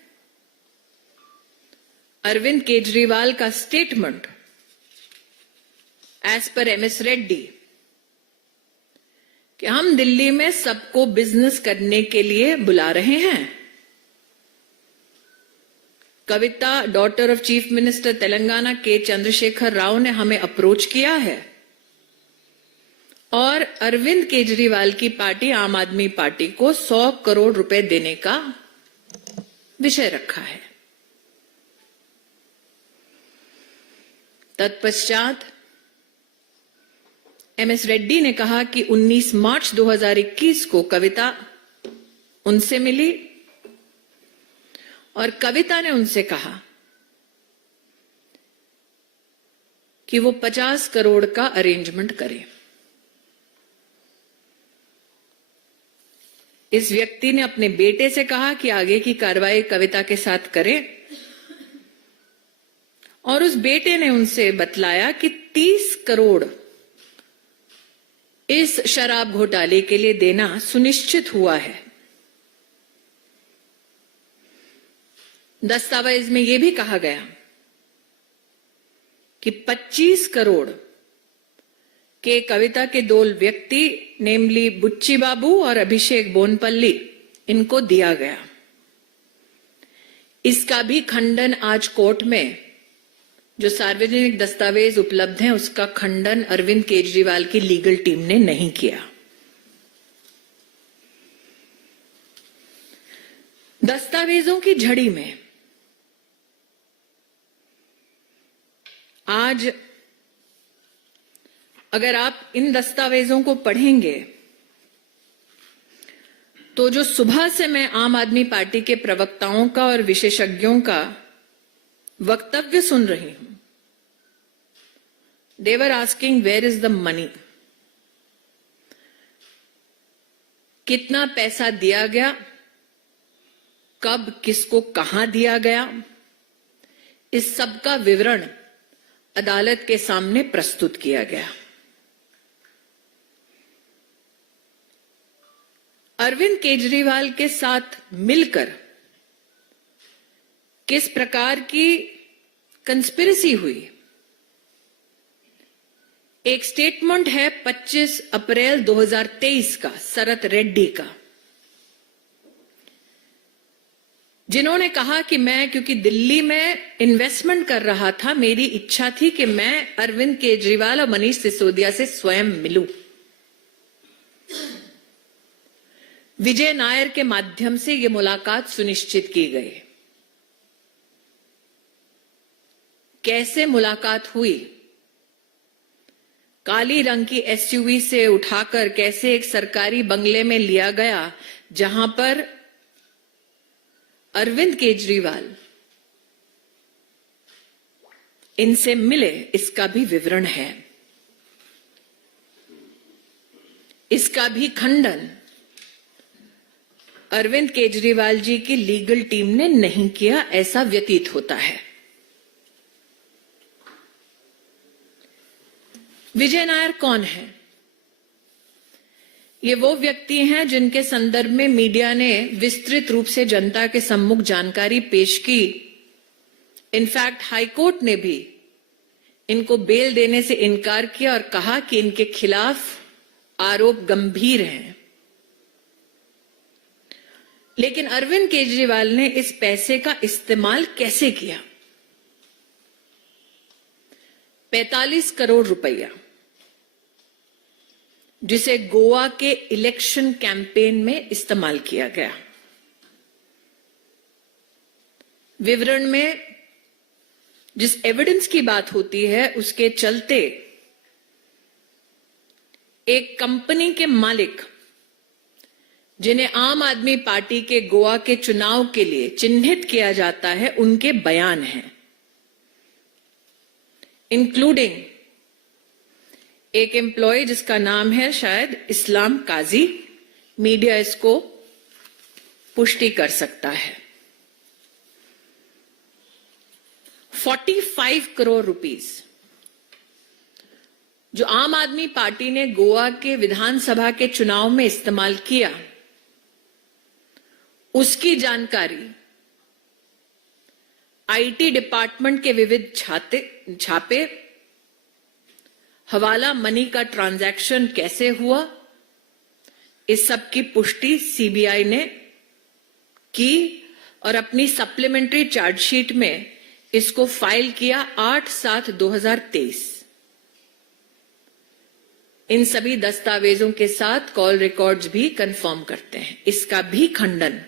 अरविंद केजरीवाल का statement as per MS Reddy कि हम दिल्ली में सबको बिजनेस करने के लिए बुला रहे हैं। Kavita daughter of chief minister Telangana K Chandrashekar Rao ने हमें अप्रोच किया है और अरविंद केजरीवाल की पार्टी आम आदमी पार्टी को 100 करोड़ रुपए देने का विषय रखा है। तत्पश्चात एमएस रेड्डी ने कहा कि 19 मार्च 2021 को कविता उनसे मिली और कविता ने उनसे कहा कि वो 50 करोड़ का अरेंजमेंट करे। इस व्यक्ति ने अपने बेटे से कहा कि आगे की कार्रवाई कविता के साथ करे और उस बेटे ने उनसे बतलाया कि 30 करोड़ इस शराब घोटाले के लिए देना सुनिश्चित हुआ है। दस्तावेज में यह भी कहा गया कि 25 करोड़ के कविता के दो व्यक्ति नेमली बुच्ची बाबू और अभिषेक बोनपल्ली इनको दिया गया। इसका भी खंडन आज कोर्ट में जो सार्वजनिक दस्तावेज उपलब्ध हैं उसका खंडन अरविंद केजरीवाल की लीगल टीम ने नहीं किया। दस्तावेजों की झड़ी में आज अगर आप इन दस्तावेजों को पढ़ेंगे तो जो सुबह से मैं आम आदमी पार्टी के प्रवक्ताओं का और विशेषज्ञों का वक्तव्य सुन रही हूं, they were asking where is the money? कितना पैसा दिया गया, कब किसको कहां दिया गया, इस सब का विवरण अदालत के सामने प्रस्तुत किया गया। अरविंद केजरीवाल के साथ मिलकर किस प्रकार की कंस्पिरेसी हुई, एक स्टेटमेंट है 25 अप्रैल 2023 का शरत रेड्डी का, जिन्होंने कहा कि मैं क्योंकि दिल्ली में इन्वेस्टमेंट कर रहा था, मेरी इच्छा थी कि मैं अरविंद केजरीवाल और मनीष सिसोदिया से स्वयं मिलूं। विजय नायर के माध्यम से यह मुलाकात सुनिश्चित की गई। कैसे मुलाकात हुई, काली रंग की एसयूवी से उठाकर कैसे एक सरकारी बंगले में लिया गया जहां पर अरविंद केजरीवाल इनसे मिले, इसका भी विवरण है। इसका भी खंडन अरविंद केजरीवाल जी की लीगल टीम ने नहीं किया, ऐसा व्यतीत होता है। विजय नायर कौन है? ये वो व्यक्ति हैं जिनके संदर्भ में मीडिया ने विस्तृत रूप से जनता के सम्मुख जानकारी पेश की। इनफैक्ट हाईकोर्ट ने भी इनको बेल देने से इनकार किया और कहा कि इनके खिलाफ आरोप गंभीर हैं। लेकिन अरविंद केजरीवाल ने इस पैसे का इस्तेमाल कैसे किया? 45 करोड़ रुपया, जिसे गोवा के इलेक्शन कैंपेन में इस्तेमाल किया गया। विवरण में जिस एविडेंस की बात होती है उसके चलते एक कंपनी के मालिक, जिन्हें आम आदमी पार्टी के गोवा के चुनाव के लिए चिन्हित किया जाता है, उनके बयान हैं, इंक्लूडिंग एक एम्प्लॉय जिसका नाम है शायद इस्लाम काजी। मीडिया इसको पुष्टि कर सकता है। 45 करोड़ रुपीस जो आम आदमी पार्टी ने गोवा के विधानसभा के चुनाव में इस्तेमाल किया, उसकी जानकारी आईटी डिपार्टमेंट के विविध छापे, हवाला मनी का ट्रांजैक्शन कैसे हुआ, इस सब की पुष्टि सीबीआई ने की और अपनी सप्लीमेंट्री चार्जशीट में इसको फाइल किया 8/7/2023। इन सभी दस्तावेजों के साथ कॉल रिकॉर्ड्स भी कंफर्म करते हैं। इसका भी खंडन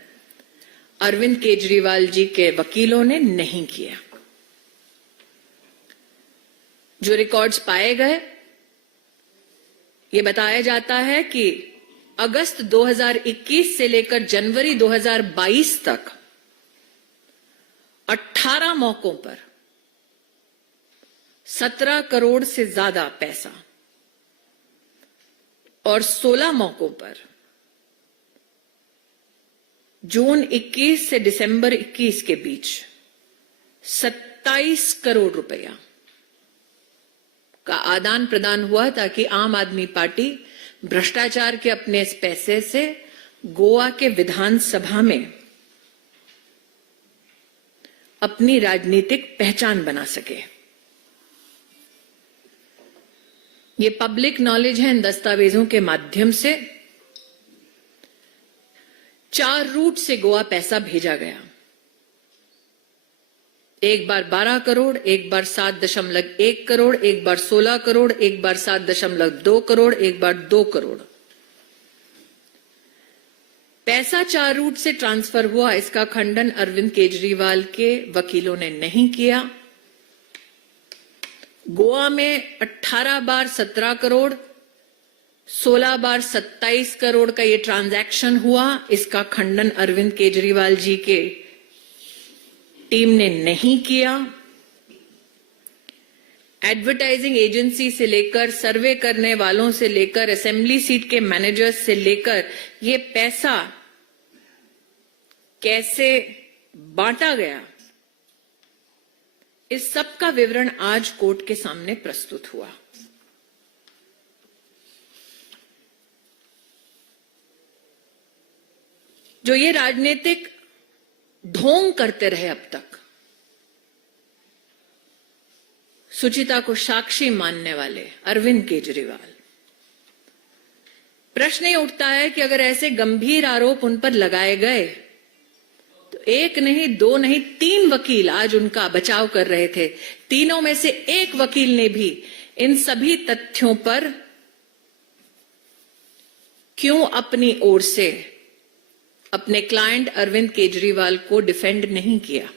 अरविंद केजरीवाल जी के वकीलों ने नहीं किया। जो रिकॉर्ड्स पाए गए, ये बताया जाता है कि अगस्त 2021 से लेकर जनवरी 2022 तक 18 मौकों पर 17 करोड़ से ज्यादा पैसा और 16 मौकों पर जून 21 से दिसंबर 21 के बीच 27 करोड़ रुपया का आदान प्रदान हुआ, ताकि आम आदमी पार्टी भ्रष्टाचार के अपने इस पैसे से गोवा के विधानसभा में अपनी राजनीतिक पहचान बना सके। ये पब्लिक नॉलेज है। इन दस्तावेजों के माध्यम से 4 रूट से गोवा पैसा भेजा गया। एक बार 12 करोड़, एक बार 7.1 करोड़, एक बार 16 करोड़, एक बार 7.2 करोड़, एक बार 2 करोड़। पैसा 4 रूट से ट्रांसफर हुआ, इसका खंडन अरविंद केजरीवाल के वकीलों ने नहीं किया। गोवा में 18 बार 17 करोड़, 16 बार 27 करोड़ का ये ट्रांजैक्शन हुआ, इसका खंडन अरविंद केजरीवाल जी के टीम ने नहीं किया। एडवर्टाइजिंग एजेंसी से लेकर, सर्वे करने वालों से लेकर, असेंबली सीट के मैनेजर्स से लेकर ये पैसा कैसे बांटा गया, इस सब का विवरण आज कोर्ट के सामने प्रस्तुत हुआ। जो ये राजनीतिक ढोंग करते रहे अब तक, सुचिता को साक्षी मानने वाले अरविंद केजरीवाल, प्रश्न ये उठता है कि अगर ऐसे गंभीर आरोप उन पर लगाए गए तो 1 नहीं, 2 नहीं, 3 वकील आज उनका बचाव कर रहे थे। तीनों में से एक वकील ने भी इन सभी तथ्यों पर क्यों अपनी ओर से अपने क्लाइंट अरविंद केजरीवाल को डिफेंड नहीं किया।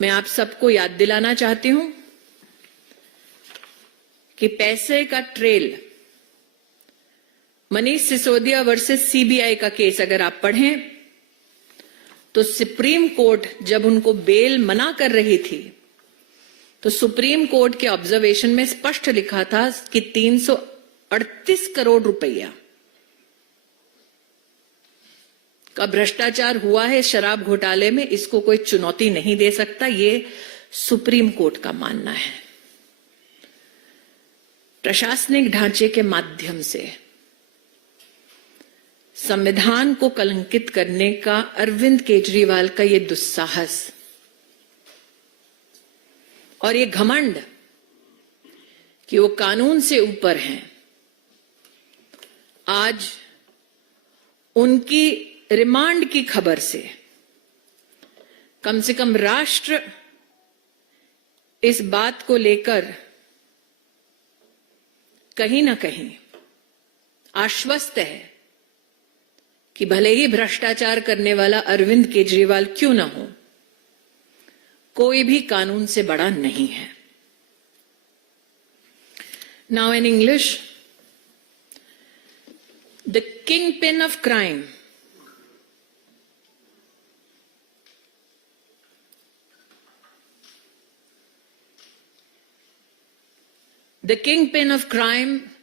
मैं आप सबको याद दिलाना चाहती हूं कि पैसे का trail, Manish Sisodia versus CBI का केस अगर आप पढ़ें तो सुप्रीम कोर्ट जब उनको बेल मना कर रही थी तो सुप्रीम कोर्ट के ऑब्जर्वेशन में स्पष्ट लिखा था कि 338 करोड़ रुपया का भ्रष्टाचार हुआ है शराब घोटाले में। इसको कोई चुनौती नहीं दे सकता, ये सुप्रीम कोर्ट का मानना है। प्रशासनिक ढांचे के माध्यम से संविधान को कलंकित करने का अरविंद केजरीवाल का ये दुस्साहस और ये घमंड कि वो कानून से ऊपर हैं, आज उनकी रिमांड की खबर से कम से कम राष्ट्र इस बात को लेकर कहीं ना कहीं आश्वस्त है कि भले ही भ्रष्टाचार करने वाला अरविंद केजरीवाल क्यों ना हो, कोई भी कानून से बड़ा नहीं है। Now in English, the kingpin of crime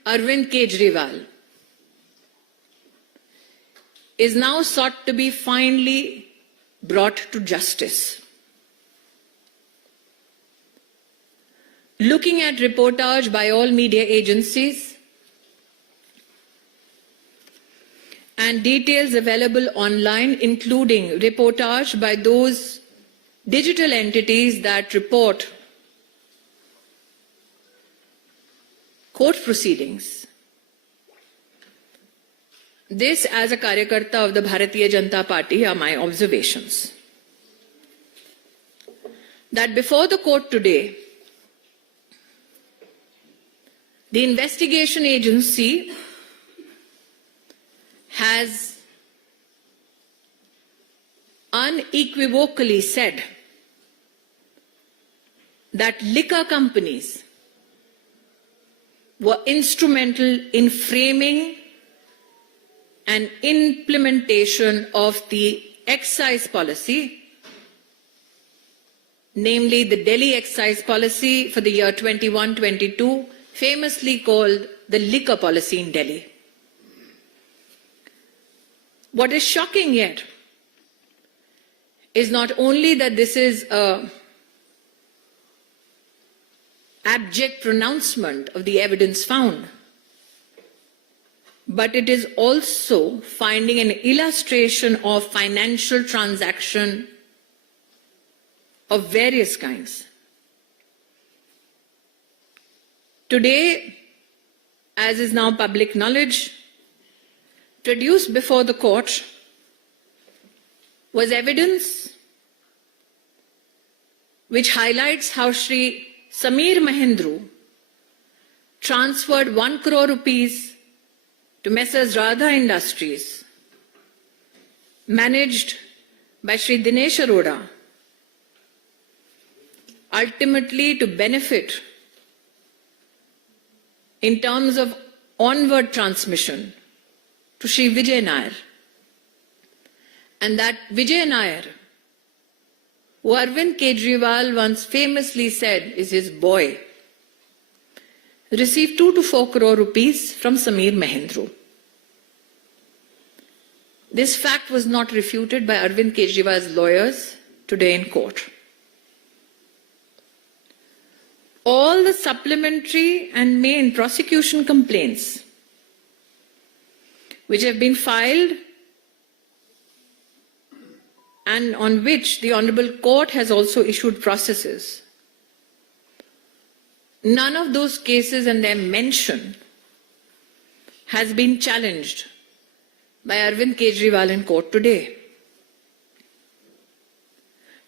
Arvind Kejriwal is now sought to be finally brought to justice. Looking at reportage by all media agencies and details available online, including reportage by those digital entities that report court proceedings. This, as a Karyakarta of the Bharatiya Janata Party, are my observations. That before the court today, the investigation agency has unequivocally said that liquor companies were instrumental in framing and implementation of the excise policy, namely the Delhi excise policy for the year 21-22, famously called the liquor policy in Delhi. What is shocking yet is not only that this is an abject pronouncement of the evidence found, but it is also finding an illustration of financial transaction of various kinds. Today, as is now public knowledge, produced before the court was evidence which highlights how Shri Sameer Mahendru transferred 1 crore rupees to Messrs. Radha Industries, managed by Shri Dinesh Arora, ultimately to benefit in terms of onward transmission to Shri Vijay Nair. And that Vijay Nair, who Arvind Kejriwal once famously said is his boy, received 2 to 4 crore rupees from Sameer Mahendru. This fact was not refuted by Arvind Kejriwal's lawyers today in court. All the supplementary and main prosecution complaints which have been filed and on which the Honorable Court has also issued processes, none of those cases and their mention has been challenged by Arvind Kejriwal in court today.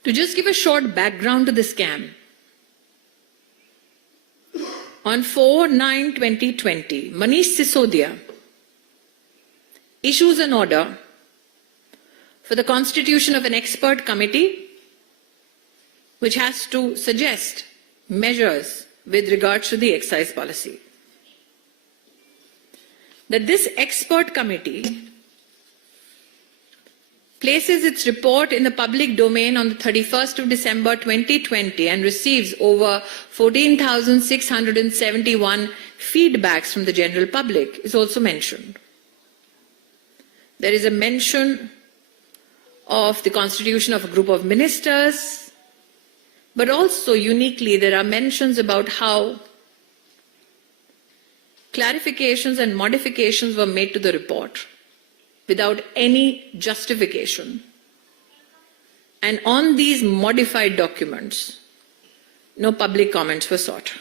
To just give a short background to the scam, on 4/9/2020, Manish Sisodia issues an order for the constitution of an expert committee which has to suggest measures with regards to the excise policy. That this expert committee places its report in the public domain on the 31st of December 2020 and receives over 14,671 feedbacks from the general public is also mentioned. There is a mention of the constitution of a group of ministers, but also uniquely there are mentions about how clarifications and modifications were made to the report without any justification. And on these modified documents, no public comments were sought.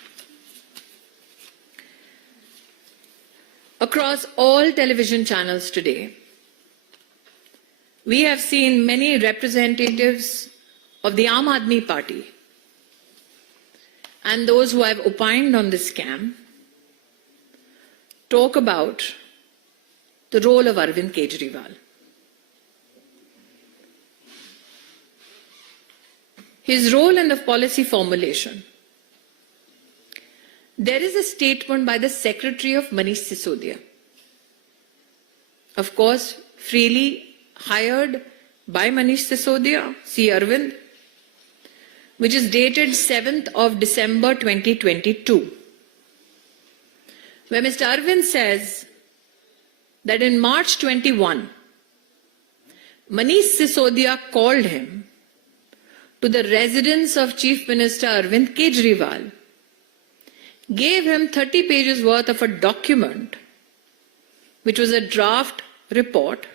Across all television channels today, we have seen many representatives of the Aam Aadmi Party and those who have opined on this scam talk about the role of Arvind Kejriwal. His role in the policy formulation. There is a statement by the Secretary of Manish Sisodia, of course, freely hired by Manish Sisodia, C. Arvind, which is dated 7th of December 2022, where Mr. Arvind says that in March 21, Manish Sisodia called him to the residence of Chief Minister Arvind Kejriwal, gave him 30 pages worth of a document, which was a draft report,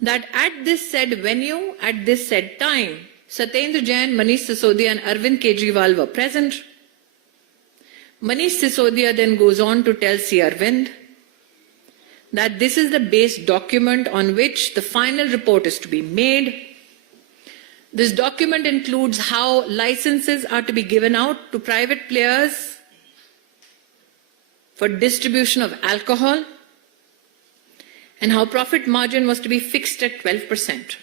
that at this said venue, at this said time, Satyendra Jain, Manish Sisodia and Arvind Kejriwal were present. Manish Sisodia then goes on to tell C. Arvind that this is the base document on which the final report is to be made. This document includes how licenses are to be given out to private players for distribution of alcohol and how profit margin was to be fixed at 12%.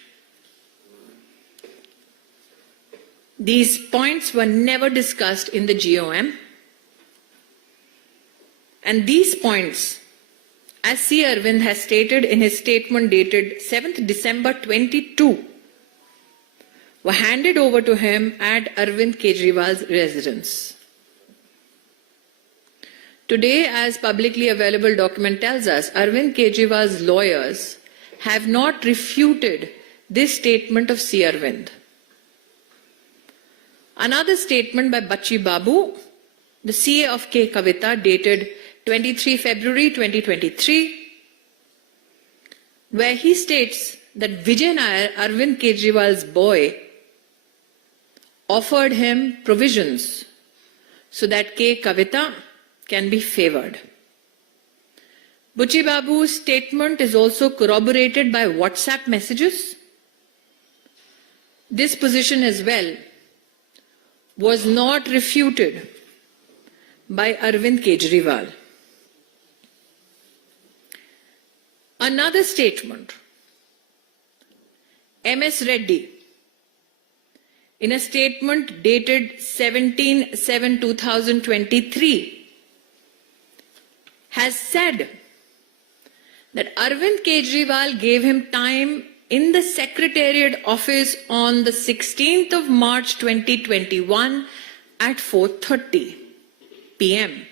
These points were never discussed in the GOM. And these points, as C. Arvind has stated in his statement dated 7th December 22, were handed over to him at Arvind Kejriwal's residence. Today, as publicly available document tells us, Arvind Kejriwal's lawyers have not refuted this statement of C. Arvind. Another statement by Bachi Babu, the CA of K. Kavita, dated 23 February 2023, where he states that Vijay Nair, Arvind Kejriwal's boy, offered him provisions so that K. Kavita can be favored. Bachi Babu's statement is also corroborated by WhatsApp messages. This position as well was not refuted by Arvind Kejriwal. Another statement, MS Reddy, in a statement dated 17/7/2023, has said that Arvind Kejriwal gave him time in the Secretariat office on the 16th of March 2021 at 4:30 p.m.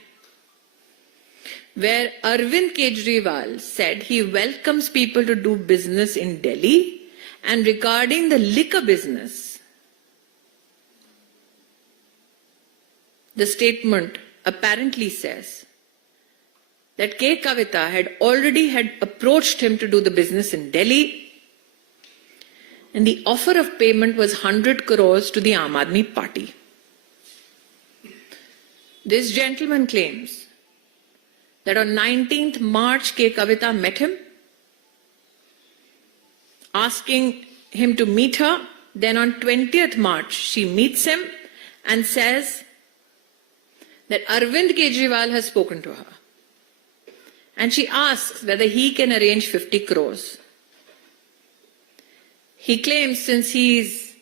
where Arvind Kejriwal said he welcomes people to do business in Delhi, and regarding the liquor business, the statement apparently says that K. Kavita had already approached him to do the business in Delhi, and the offer of payment was 100 crores to the Aam Aadmi Party. This gentleman claims that on 19th March, K. Kavita met him, asking him to meet her. Then on 20th March, she meets him and says that Arvind Kejriwal has spoken to her. And she asks whether he can arrange 50 crores. He claims since he is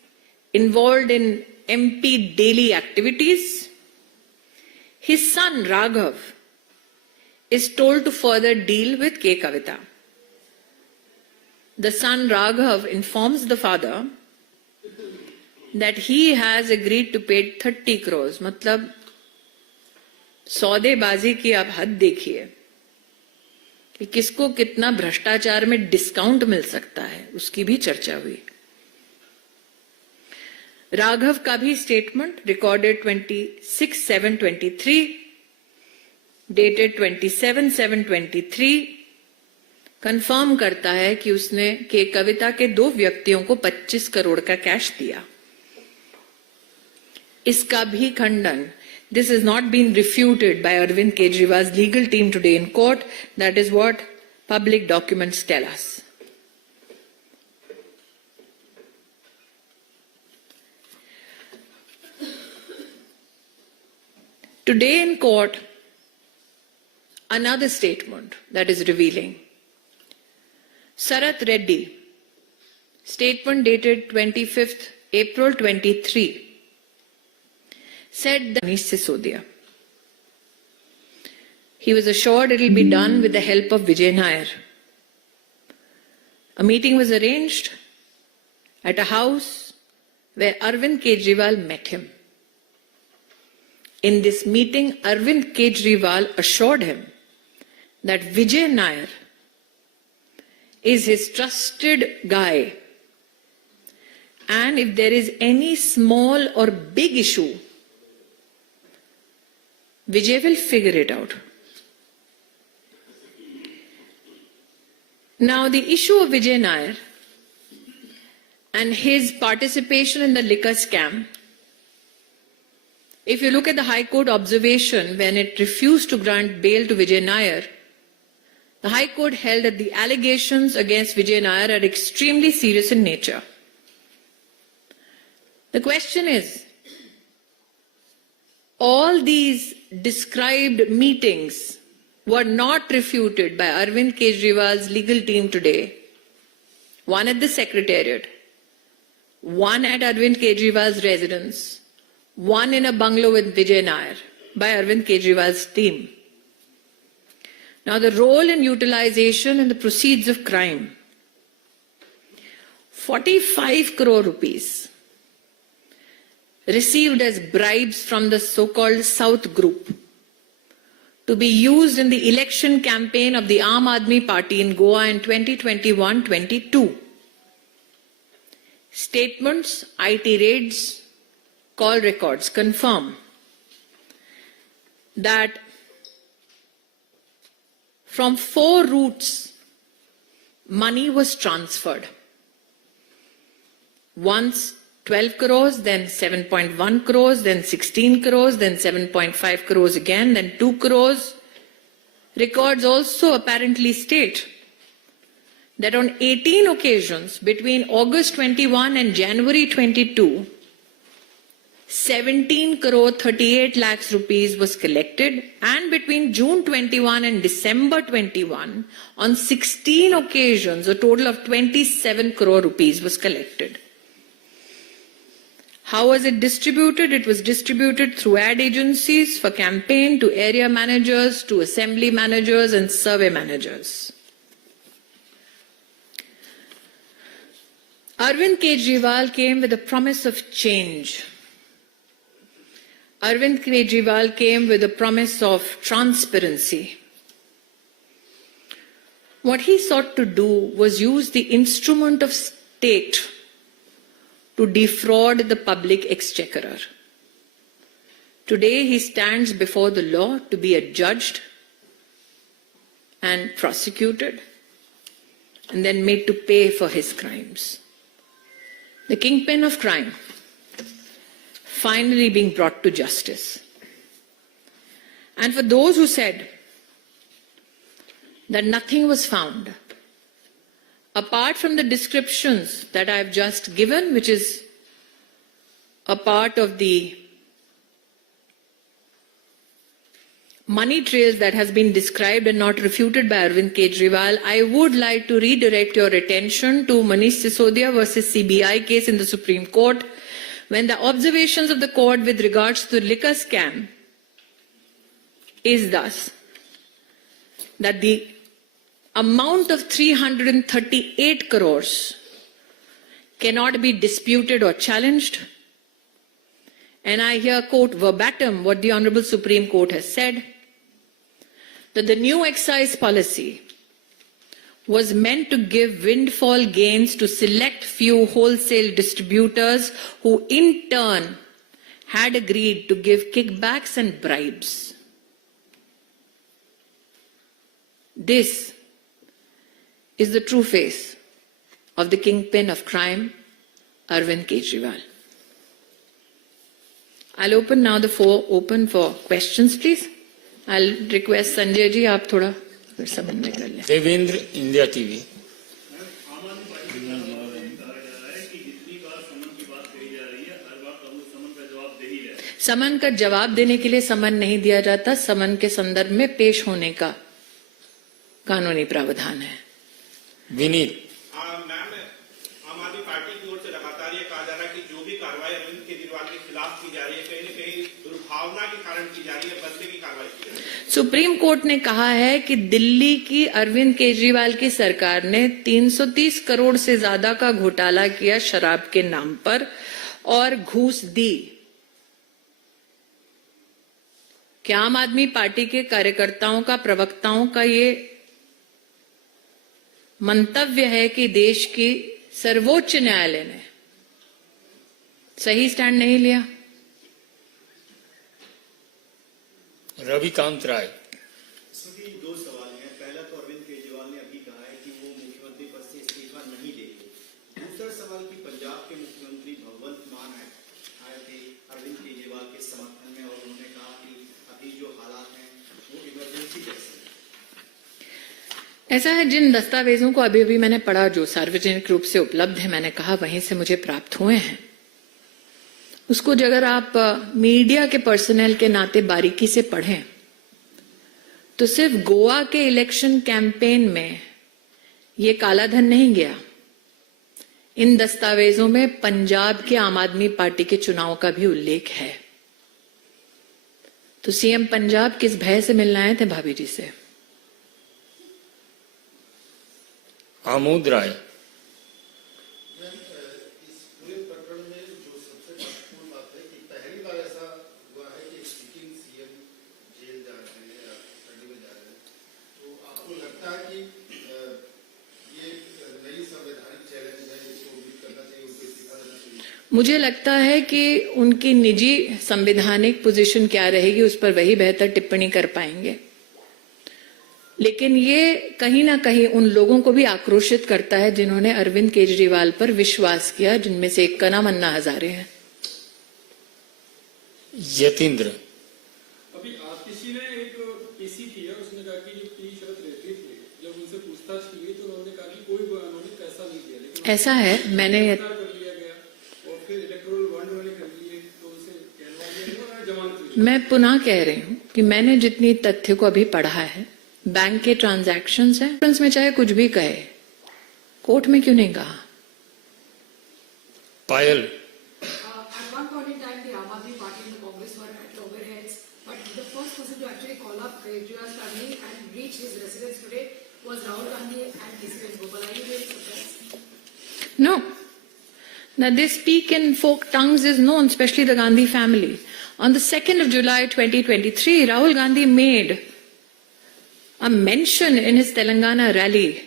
involved in MP daily activities, his son Raghav is told to further deal with K. Kavita. The son Raghav informs the father that he has agreed to pay 30 crores. मतलब सौदेबाजी की आप हद देखिए कि किसको कितना भ्रष्टाचार में डिस्काउंट मिल सकता है, उसकी भी चर्चा हुई. राघव का भी स्टेटमेंट रिकॉर्डेड 26/7/23 डेटेड 27/7/23 कंफर्म करता है कि उसने के कविता के 2 व्यक्तियों को 25 करोड़ का कैश दिया. इसका भी खंडन, this has not been refuted by Arvind Kejriwal's legal team today in court. That is what public documents tell us. Today in court, another statement that is revealing. Sarath Reddy, statement dated 25th April 23, said that Manish Sisodia. He was assured it will be done with the help of Vijay Nair. A meeting was arranged at a house where Arvind Kejriwal met him. In this meeting, Arvind Kejriwal assured him that Vijay Nair is his trusted guy, and if there is any small or big issue, Vijay will figure it out. Now, the issue of Vijay Nair and his participation in the liquor scam, if you look at the High Court observation when it refused to grant bail to Vijay Nair, the High Court held that the allegations against Vijay Nair are extremely serious in nature. The question is, all these described meetings were not refuted by Arvind Kejriwal's legal team today, one at the Secretariat, one at Arvind Kejriwal's residence, one in a bungalow with Vijay Nair by Arvind Kejriwal's team. Now, the role and utilization and the proceeds of crime. 45 crore rupees received as bribes from the so-called South Group to be used in the election campaign of the Aam Aadmi Party in Goa in 2021-22. Statements, IT raids, call records confirm that from 4 routes, money was transferred. Once 12 crores, then 7.1 crores, then 16 crores, then 7.5 crores again, then 2 crores. Records also apparently state that on 18 occasions between August 21 and January 22, 17 crore 38 lakhs rupees was collected, and between June 21 and December 21, on 16 occasions, a total of 27 crore rupees was collected. How was it distributed? It was distributed through ad agencies for campaign to area managers, to assembly managers and survey managers. Arvind Kejriwal came with a promise of change. Arvind Kejriwal came with a promise of transparency. What he sought to do was use the instrument of state to defraud the public exchequer. Today he stands before the law to be adjudged and prosecuted and then made to pay for his crimes. The kingpin of crime finally being brought to justice. And for those who said that nothing was found, apart from the descriptions that I've just given, which is a part of the money trails that has been described and not refuted by Arvind Kejriwal, I would like to redirect your attention to Manish Sisodia versus CBI case in the Supreme Court, when the observations of the court with regards to the liquor scam is thus that the amount of 338 crores cannot be disputed or challenged. And I here quote verbatim what the Honorable Supreme Court has said, that the new excise policy was meant to give windfall gains to select few wholesale distributors who in turn had agreed to give kickbacks and bribes. This is the true face of the kingpin of crime, Arvind Kejriwal. I'll open now the floor open for questions, please. I'll request Sanjay ji, आप थोड़ा समन्वय कर लें. Devendra, India TV. समन का जवाब देने के लिए समन नहीं दिया जाता, समन के संदर्भ में पेश होने का कानूनी प्रावधान है. विनीत. मैम, आम आदमी पार्टी की ओर से लगातार ये कहा जा रहा है कि जो भी कार्रवाई अरविंद केजरीवाल के खिलाफ की जा रही है, कहीं न कहीं दुर्भावना के कारण की जा रही है, बदले की कार्रवाई की जा रही है. सुप्रीम कोर्ट ने कहा है कि दिल्ली की अरविंद केजरीवाल की सरकार ने 330 करोड़ से ज्यादा का घोटाला किया शराब के नाम पर और घूस दी. क्या आम आदमी पार्टी के कार्यकर्ताओं का, प्रवक्ताओं का ये मंतव्य है कि देश की सर्वोच्च न्यायालय ने सही स्टैंड नहीं लिया? रविकांत राय. सभी दो सवाल हैं. पहला तो अरविंद केजरीवाल ने अभी कहा है कि वो मुख्यमंत्री पद से इस्तीफा नहीं देंगे. दूसरा सवाल कि पंजाब के मुख्यमंत्री भगवंत मान आए थे अरविंद केजरीवाल के समर्थन में और उन्होंने कहा कि अभी जो हालात हैं वो इमरजेंसी जैसे. ऐसा है, जिन दस्तावेजों को अभी अभी मैंने पढ़ा जो सार्वजनिक रूप से उपलब्ध है, मैंने कहा वहीं से मुझे प्राप्त हुए हैं, उसको अगर आप मीडिया के पर्सनल के नाते बारीकी से पढ़ें तो सिर्फ गोवा के इलेक्शन कैंपेन में ये काला धन नहीं गया, इन दस्तावेजों में पंजाब के आम आदमी पार्टी के चुनाव का भी उल्लेख है। तो सीएम पंजाब किस भय से मिलने आए थे भाभी जी से? आमोद राय। इस पूरे प्रकरण में जो सबसे महत्वपूर्ण बात है कि पहली बार ऐसा हुआ है कि सिटिंग सीएम जेल जा रहे हैं या कस्टडी में जा रहे हैं, तो आपको लगता है कि ये नई संवैधानिक चैलेंज है, इसको उम्मीद करना चाहिए, उनको इस्तीफा देना चाहिए? मुझे लगता है कि उनकी निजी संवैधानिक पोजीशन क्या रहेगी उस पर वही बेहतर टिप्पणी कर पाएंगे, लेकिन ये कहीं ना कहीं उन लोगों को भी आक्रोशित करता है जिन्होंने अरविंद केजरीवाल पर विश्वास किया, जिनमें से एक का नाम अन्ना हजारे है। यतीन्द्र। अभी किसी ने एक पीसी किया, उसने कहा कि जो 3 शरत रहती थी, जब उनसे पूछताछ की गई तो उन्होंने कहा कि कोई उन्होंने पैसा नहीं दिया, लेकिन ऐसा है, मैंने कर लिया गया और फिर इलेक्टोरल बॉन्ड उन्होंने कर लिए तो उसे कहलवा दिया और जमानत हुई। मैं पुनः कह रही हूं कि मैंने जितनी तथ्य को अभी पढ़ा है, बैंक के ट्रांजैक्शंस हैं, में चाहे कुछ भी कहे, कोर्ट में क्यों नहीं कहा? पायल। At one point in time, the Aam Aadmi Party and the Congress were at loggerheads, but the first person to actually call up Kejriwal's family and reach his residence today was Rahul Gandhi and KC Venugopal. Are you very surprised? No. Now, they speak in folk tongues is known, especially the Gandhi family. On the 2nd of July 2023, Rahul Gandhi made a mention in his Telangana rally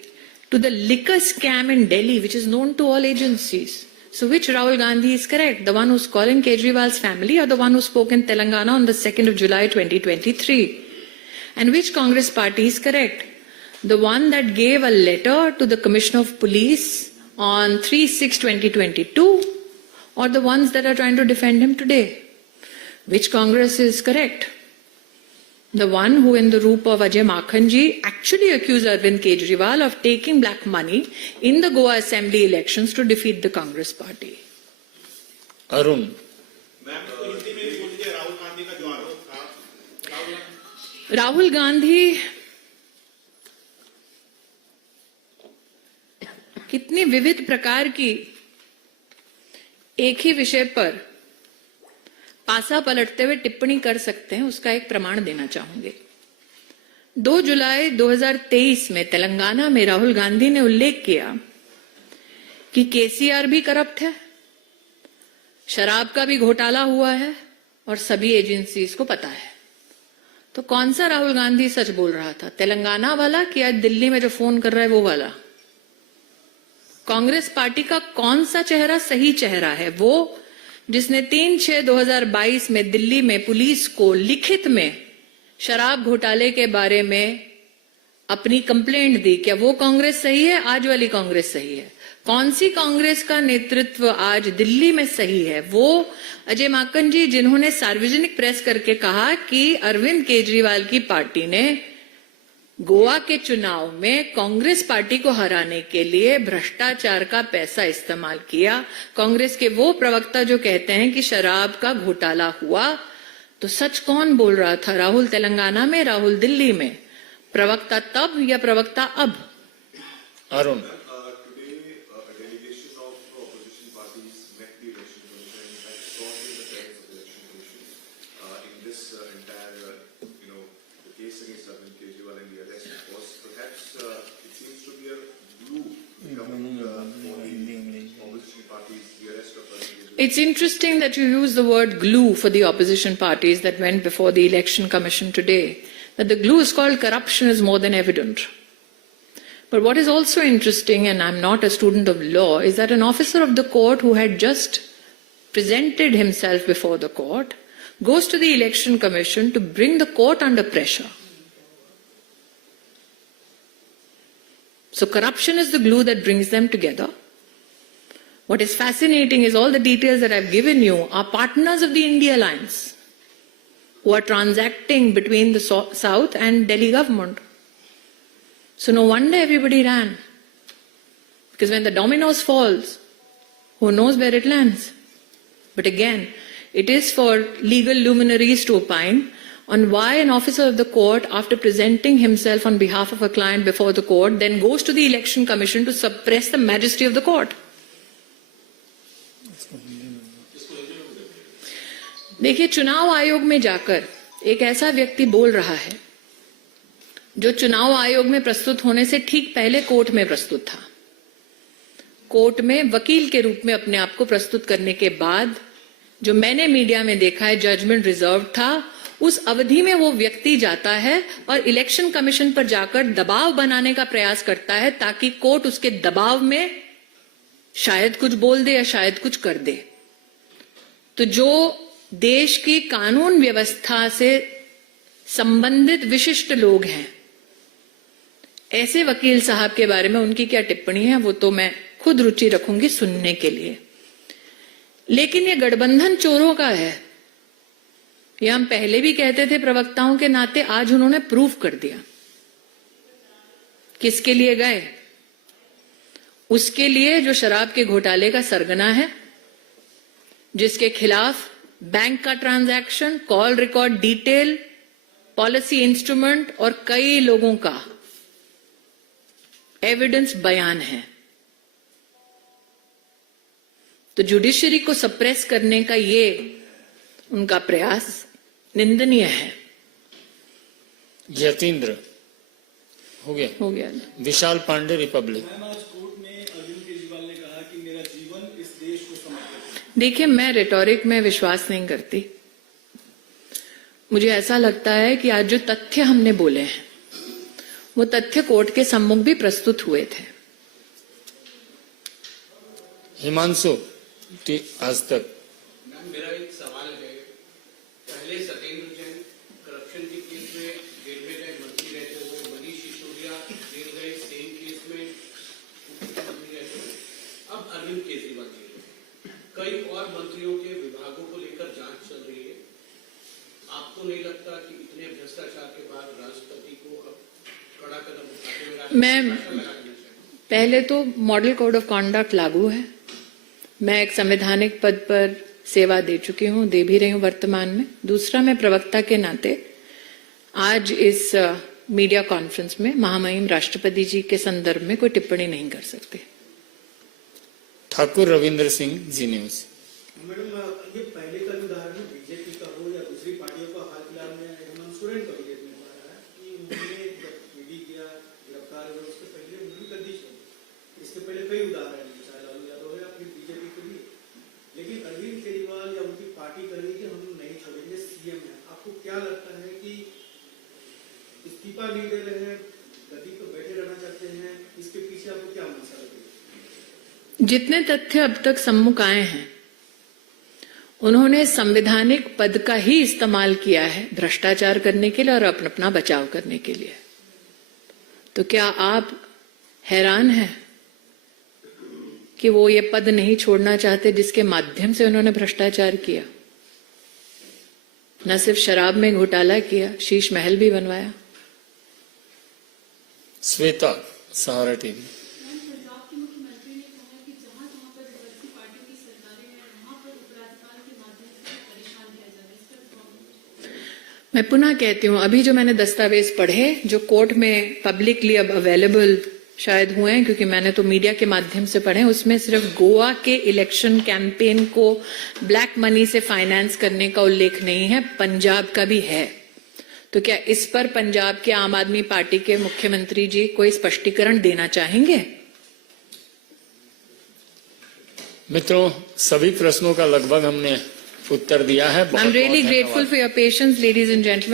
to the liquor scam in Delhi, which is known to all agencies. So which Rahul Gandhi is correct? The one who's calling Kejriwal's family or the one who spoke in Telangana on the 2nd of July 2023? And which Congress party is correct? The one that gave a letter to the Commissioner of Police on 3/6/2022 or the ones that are trying to defend him today? Which Congress is correct? The one who in the roop of Ajay Makhanji actually accused Arvind Kejriwal of taking black money in the Goa Assembly elections to defeat the Congress party. Arun. Ma'am तो हिंदी में बोल दीजिए राहुल गांधी का जो आरोप था। राहुल गांधी कितनी विविध प्रकार की एक ही विषय पर पासा पलटते हुए टिप्पणी कर सकते हैं, उसका एक प्रमाण देना चाहूंगी। 2 जुलाई 2023 में तेलंगाना में राहुल गांधी ने उल्लेख किया कि केसीआर भी करप्ट है, शराब का भी घोटाला हुआ है और सभी एजेंसीज को पता है। तो कौन सा राहुल गांधी सच बोल रहा था, तेलंगाना वाला कि आज दिल्ली में जो फोन कर रहा है वो वाला? कांग्रेस पार्टी का कौन सा चेहरा सही चेहरा है? वो जिसने 3/6/2022 में दिल्ली में पुलिस को लिखित में शराब घोटाले के बारे में अपनी कंप्लेंट दी। क्या वो कांग्रेस सही है? आज वाली कांग्रेस सही है? कौन सी कांग्रेस का नेतृत्व आज दिल्ली में सही है? वो अजय माकन जी जिन्होंने सार्वजनिक प्रेस करके कहा कि अरविंद केजरीवाल की पार्टी ने गोवा के चुनाव में कांग्रेस पार्टी को हराने के लिए भ्रष्टाचार का पैसा इस्तेमाल किया। कांग्रेस के वो प्रवक्ता जो कहते हैं कि शराब का घोटाला हुआ, तो सच कौन बोल रहा था? राहुल तेलंगाना में, राहुल दिल्ली में? प्रवक्ता तब या प्रवक्ता अब? Arun. It's interesting that you use the word glue for the opposition parties that went before the Election Commission today. That the glue is called corruption is more than evident. But what is also interesting, and I'm not a student of law, is that an officer of the court who had just presented himself before the court goes to the Election Commission to bring the court under pressure. So corruption is the glue that brings them together. What is fascinating is all the details that I've given you are partners of the India Alliance who are transacting between the South and Delhi government. So no wonder everybody ran. Because when the dominoes falls, who knows where it lands? But again, it is for legal luminaries to opine on why an officer of the court, after presenting himself on behalf of a client before the court, then goes to the Election Commission to suppress the majesty of the court. देखिए, चुनाव आयोग में जाकर एक ऐसा व्यक्ति बोल रहा है जो चुनाव आयोग में प्रस्तुत होने से ठीक पहले कोर्ट में प्रस्तुत था। कोर्ट में वकील के रूप में अपने आप को प्रस्तुत करने के बाद जो मैंने मीडिया में देखा है, जजमेंट रिजर्व था, उस अवधि में वो व्यक्ति जाता है और इलेक्शन कमीशन पर जाकर दबाव बनाने का प्रयास करता है ताकि कोर्ट उसके दबाव में शायद कुछ बोल दे या शायद कुछ कर दे। तो जो देश की कानून व्यवस्था से संबंधित विशिष्ट लोग हैं, ऐसे वकील साहब के बारे में उनकी क्या टिप्पणी है वो तो मैं खुद रुचि रखूंगी सुनने के लिए। लेकिन ये गठबंधन चोरों का है, ये हम पहले भी कहते थे प्रवक्ताओं के नाते, आज उन्होंने प्रूफ कर दिया। किसके लिए गए? उसके लिए जो शराब के घोटाले का सरगना है, जिसके खिलाफ बैंक का transaction, call record detail, policy instrument और कई लोगों का एविडेंस बयान है। तो जुडिशरी को सप्रेस करने का ये उनका प्रयास निंदनीय है। यतीन्द्र हो गया। विशाल पांडे, रिपब्लिक। देखिए, मैं रेटोरिक में विश्वास नहीं करती। मुझे ऐसा लगता है कि आज जो तथ्य हमने बोले हैं वो तथ्य कोर्ट के सम्मुख भी प्रस्तुत हुए थे। हिमांशु, आज तक। मेरा एक सवाल है, पहले सत्येंद्र जैन करप्शन के केस में जेल में गए, मंत्री रहते हुए, मनीष सिसोदिया जेल गए, सेम केस में मुख्यमंत्री रहते हुए, अब अरविंद केजरीवाल जेल में। कई और मंत्रियों के विभागों को लेकर जांच चल रही है। आपको नहीं लगता कि इतने भ्रष्टाचार के बाद राष्ट्रपति को अब कड़ा कदम उठाते हुए पहले तो मॉडल कोड ऑफ कॉन्डक्ट लागू है। मैं एक संवैधानिक पद पर सेवा दे चुकी हूं, दे भी रही हूं वर्तमान में। दूसरा, मैं प्रवक्ता के नाते आज इस मीडिया कॉन्फ्रेंस में महामहिम राष्ट्रपति जी के संदर्भ में कोई टिप्पणी नहीं कर सकते। ठाकुर रविंद्र सिंह, जी न्यूज। मैडम, ये पहले का उदाहरण है, बीजेपी का हो या दूसरी पार्टियों का, हाल फिलहाल में हेमंत सोरेन का भी देखने को आ रहा है कि उन्होंने ईडी किया, गिरफ्तार हुए, उसके पहले उन्होंने कर दी छोड़ी। इसके पहले कई उदाहरण है, चाहे लालू यादव हो या फिर बीजेपी के लिए। लेकिन अरविंद केजरीवाल या उनकी पार्टी कर रही है कि हम नहीं छोड़ेंगे, सीएम है। आपको क्या लगता है कि इस्तीफा नहीं दे रहे हैं, गद्दी पर बैठे रहना चाहते हैं, इसके पीछे आपको क्या मंशा लगी? जितने तथ्य अब तक सम्मुख आए हैं, उन्होंने संवैधानिक पद का ही इस्तेमाल किया है भ्रष्टाचार करने के लिए और अपना बचाव करने के लिए। तो क्या आप हैरान हैं कि वो ये पद नहीं छोड़ना चाहते जिसके माध्यम से उन्होंने भ्रष्टाचार किया? न सिर्फ शराब में घोटाला किया, शीश महल भी बनवाया। श्वेता, सहारा टीवी। मैं पुनः कहती हूं, अभी जो मैंने दस्तावेज पढ़े जो कोर्ट में पब्लिकली अब अवेलेबल शायद हुए हैं, क्योंकि मैंने तो मीडिया के माध्यम से पढ़े, उसमें सिर्फ गोवा के इलेक्शन कैंपेन को ब्लैक मनी से फाइनेंस करने का उल्लेख नहीं है, पंजाब का भी है। तो क्या इस पर पंजाब के आम आदमी पार्टी के मुख्यमंत्री जी कोई स्पष्टीकरण देना चाहेंगे? मित्रों, सभी प्रश्नों का लगभग हमने उत्तर दिया है। I am really grateful for your patience, ladies and gentleman.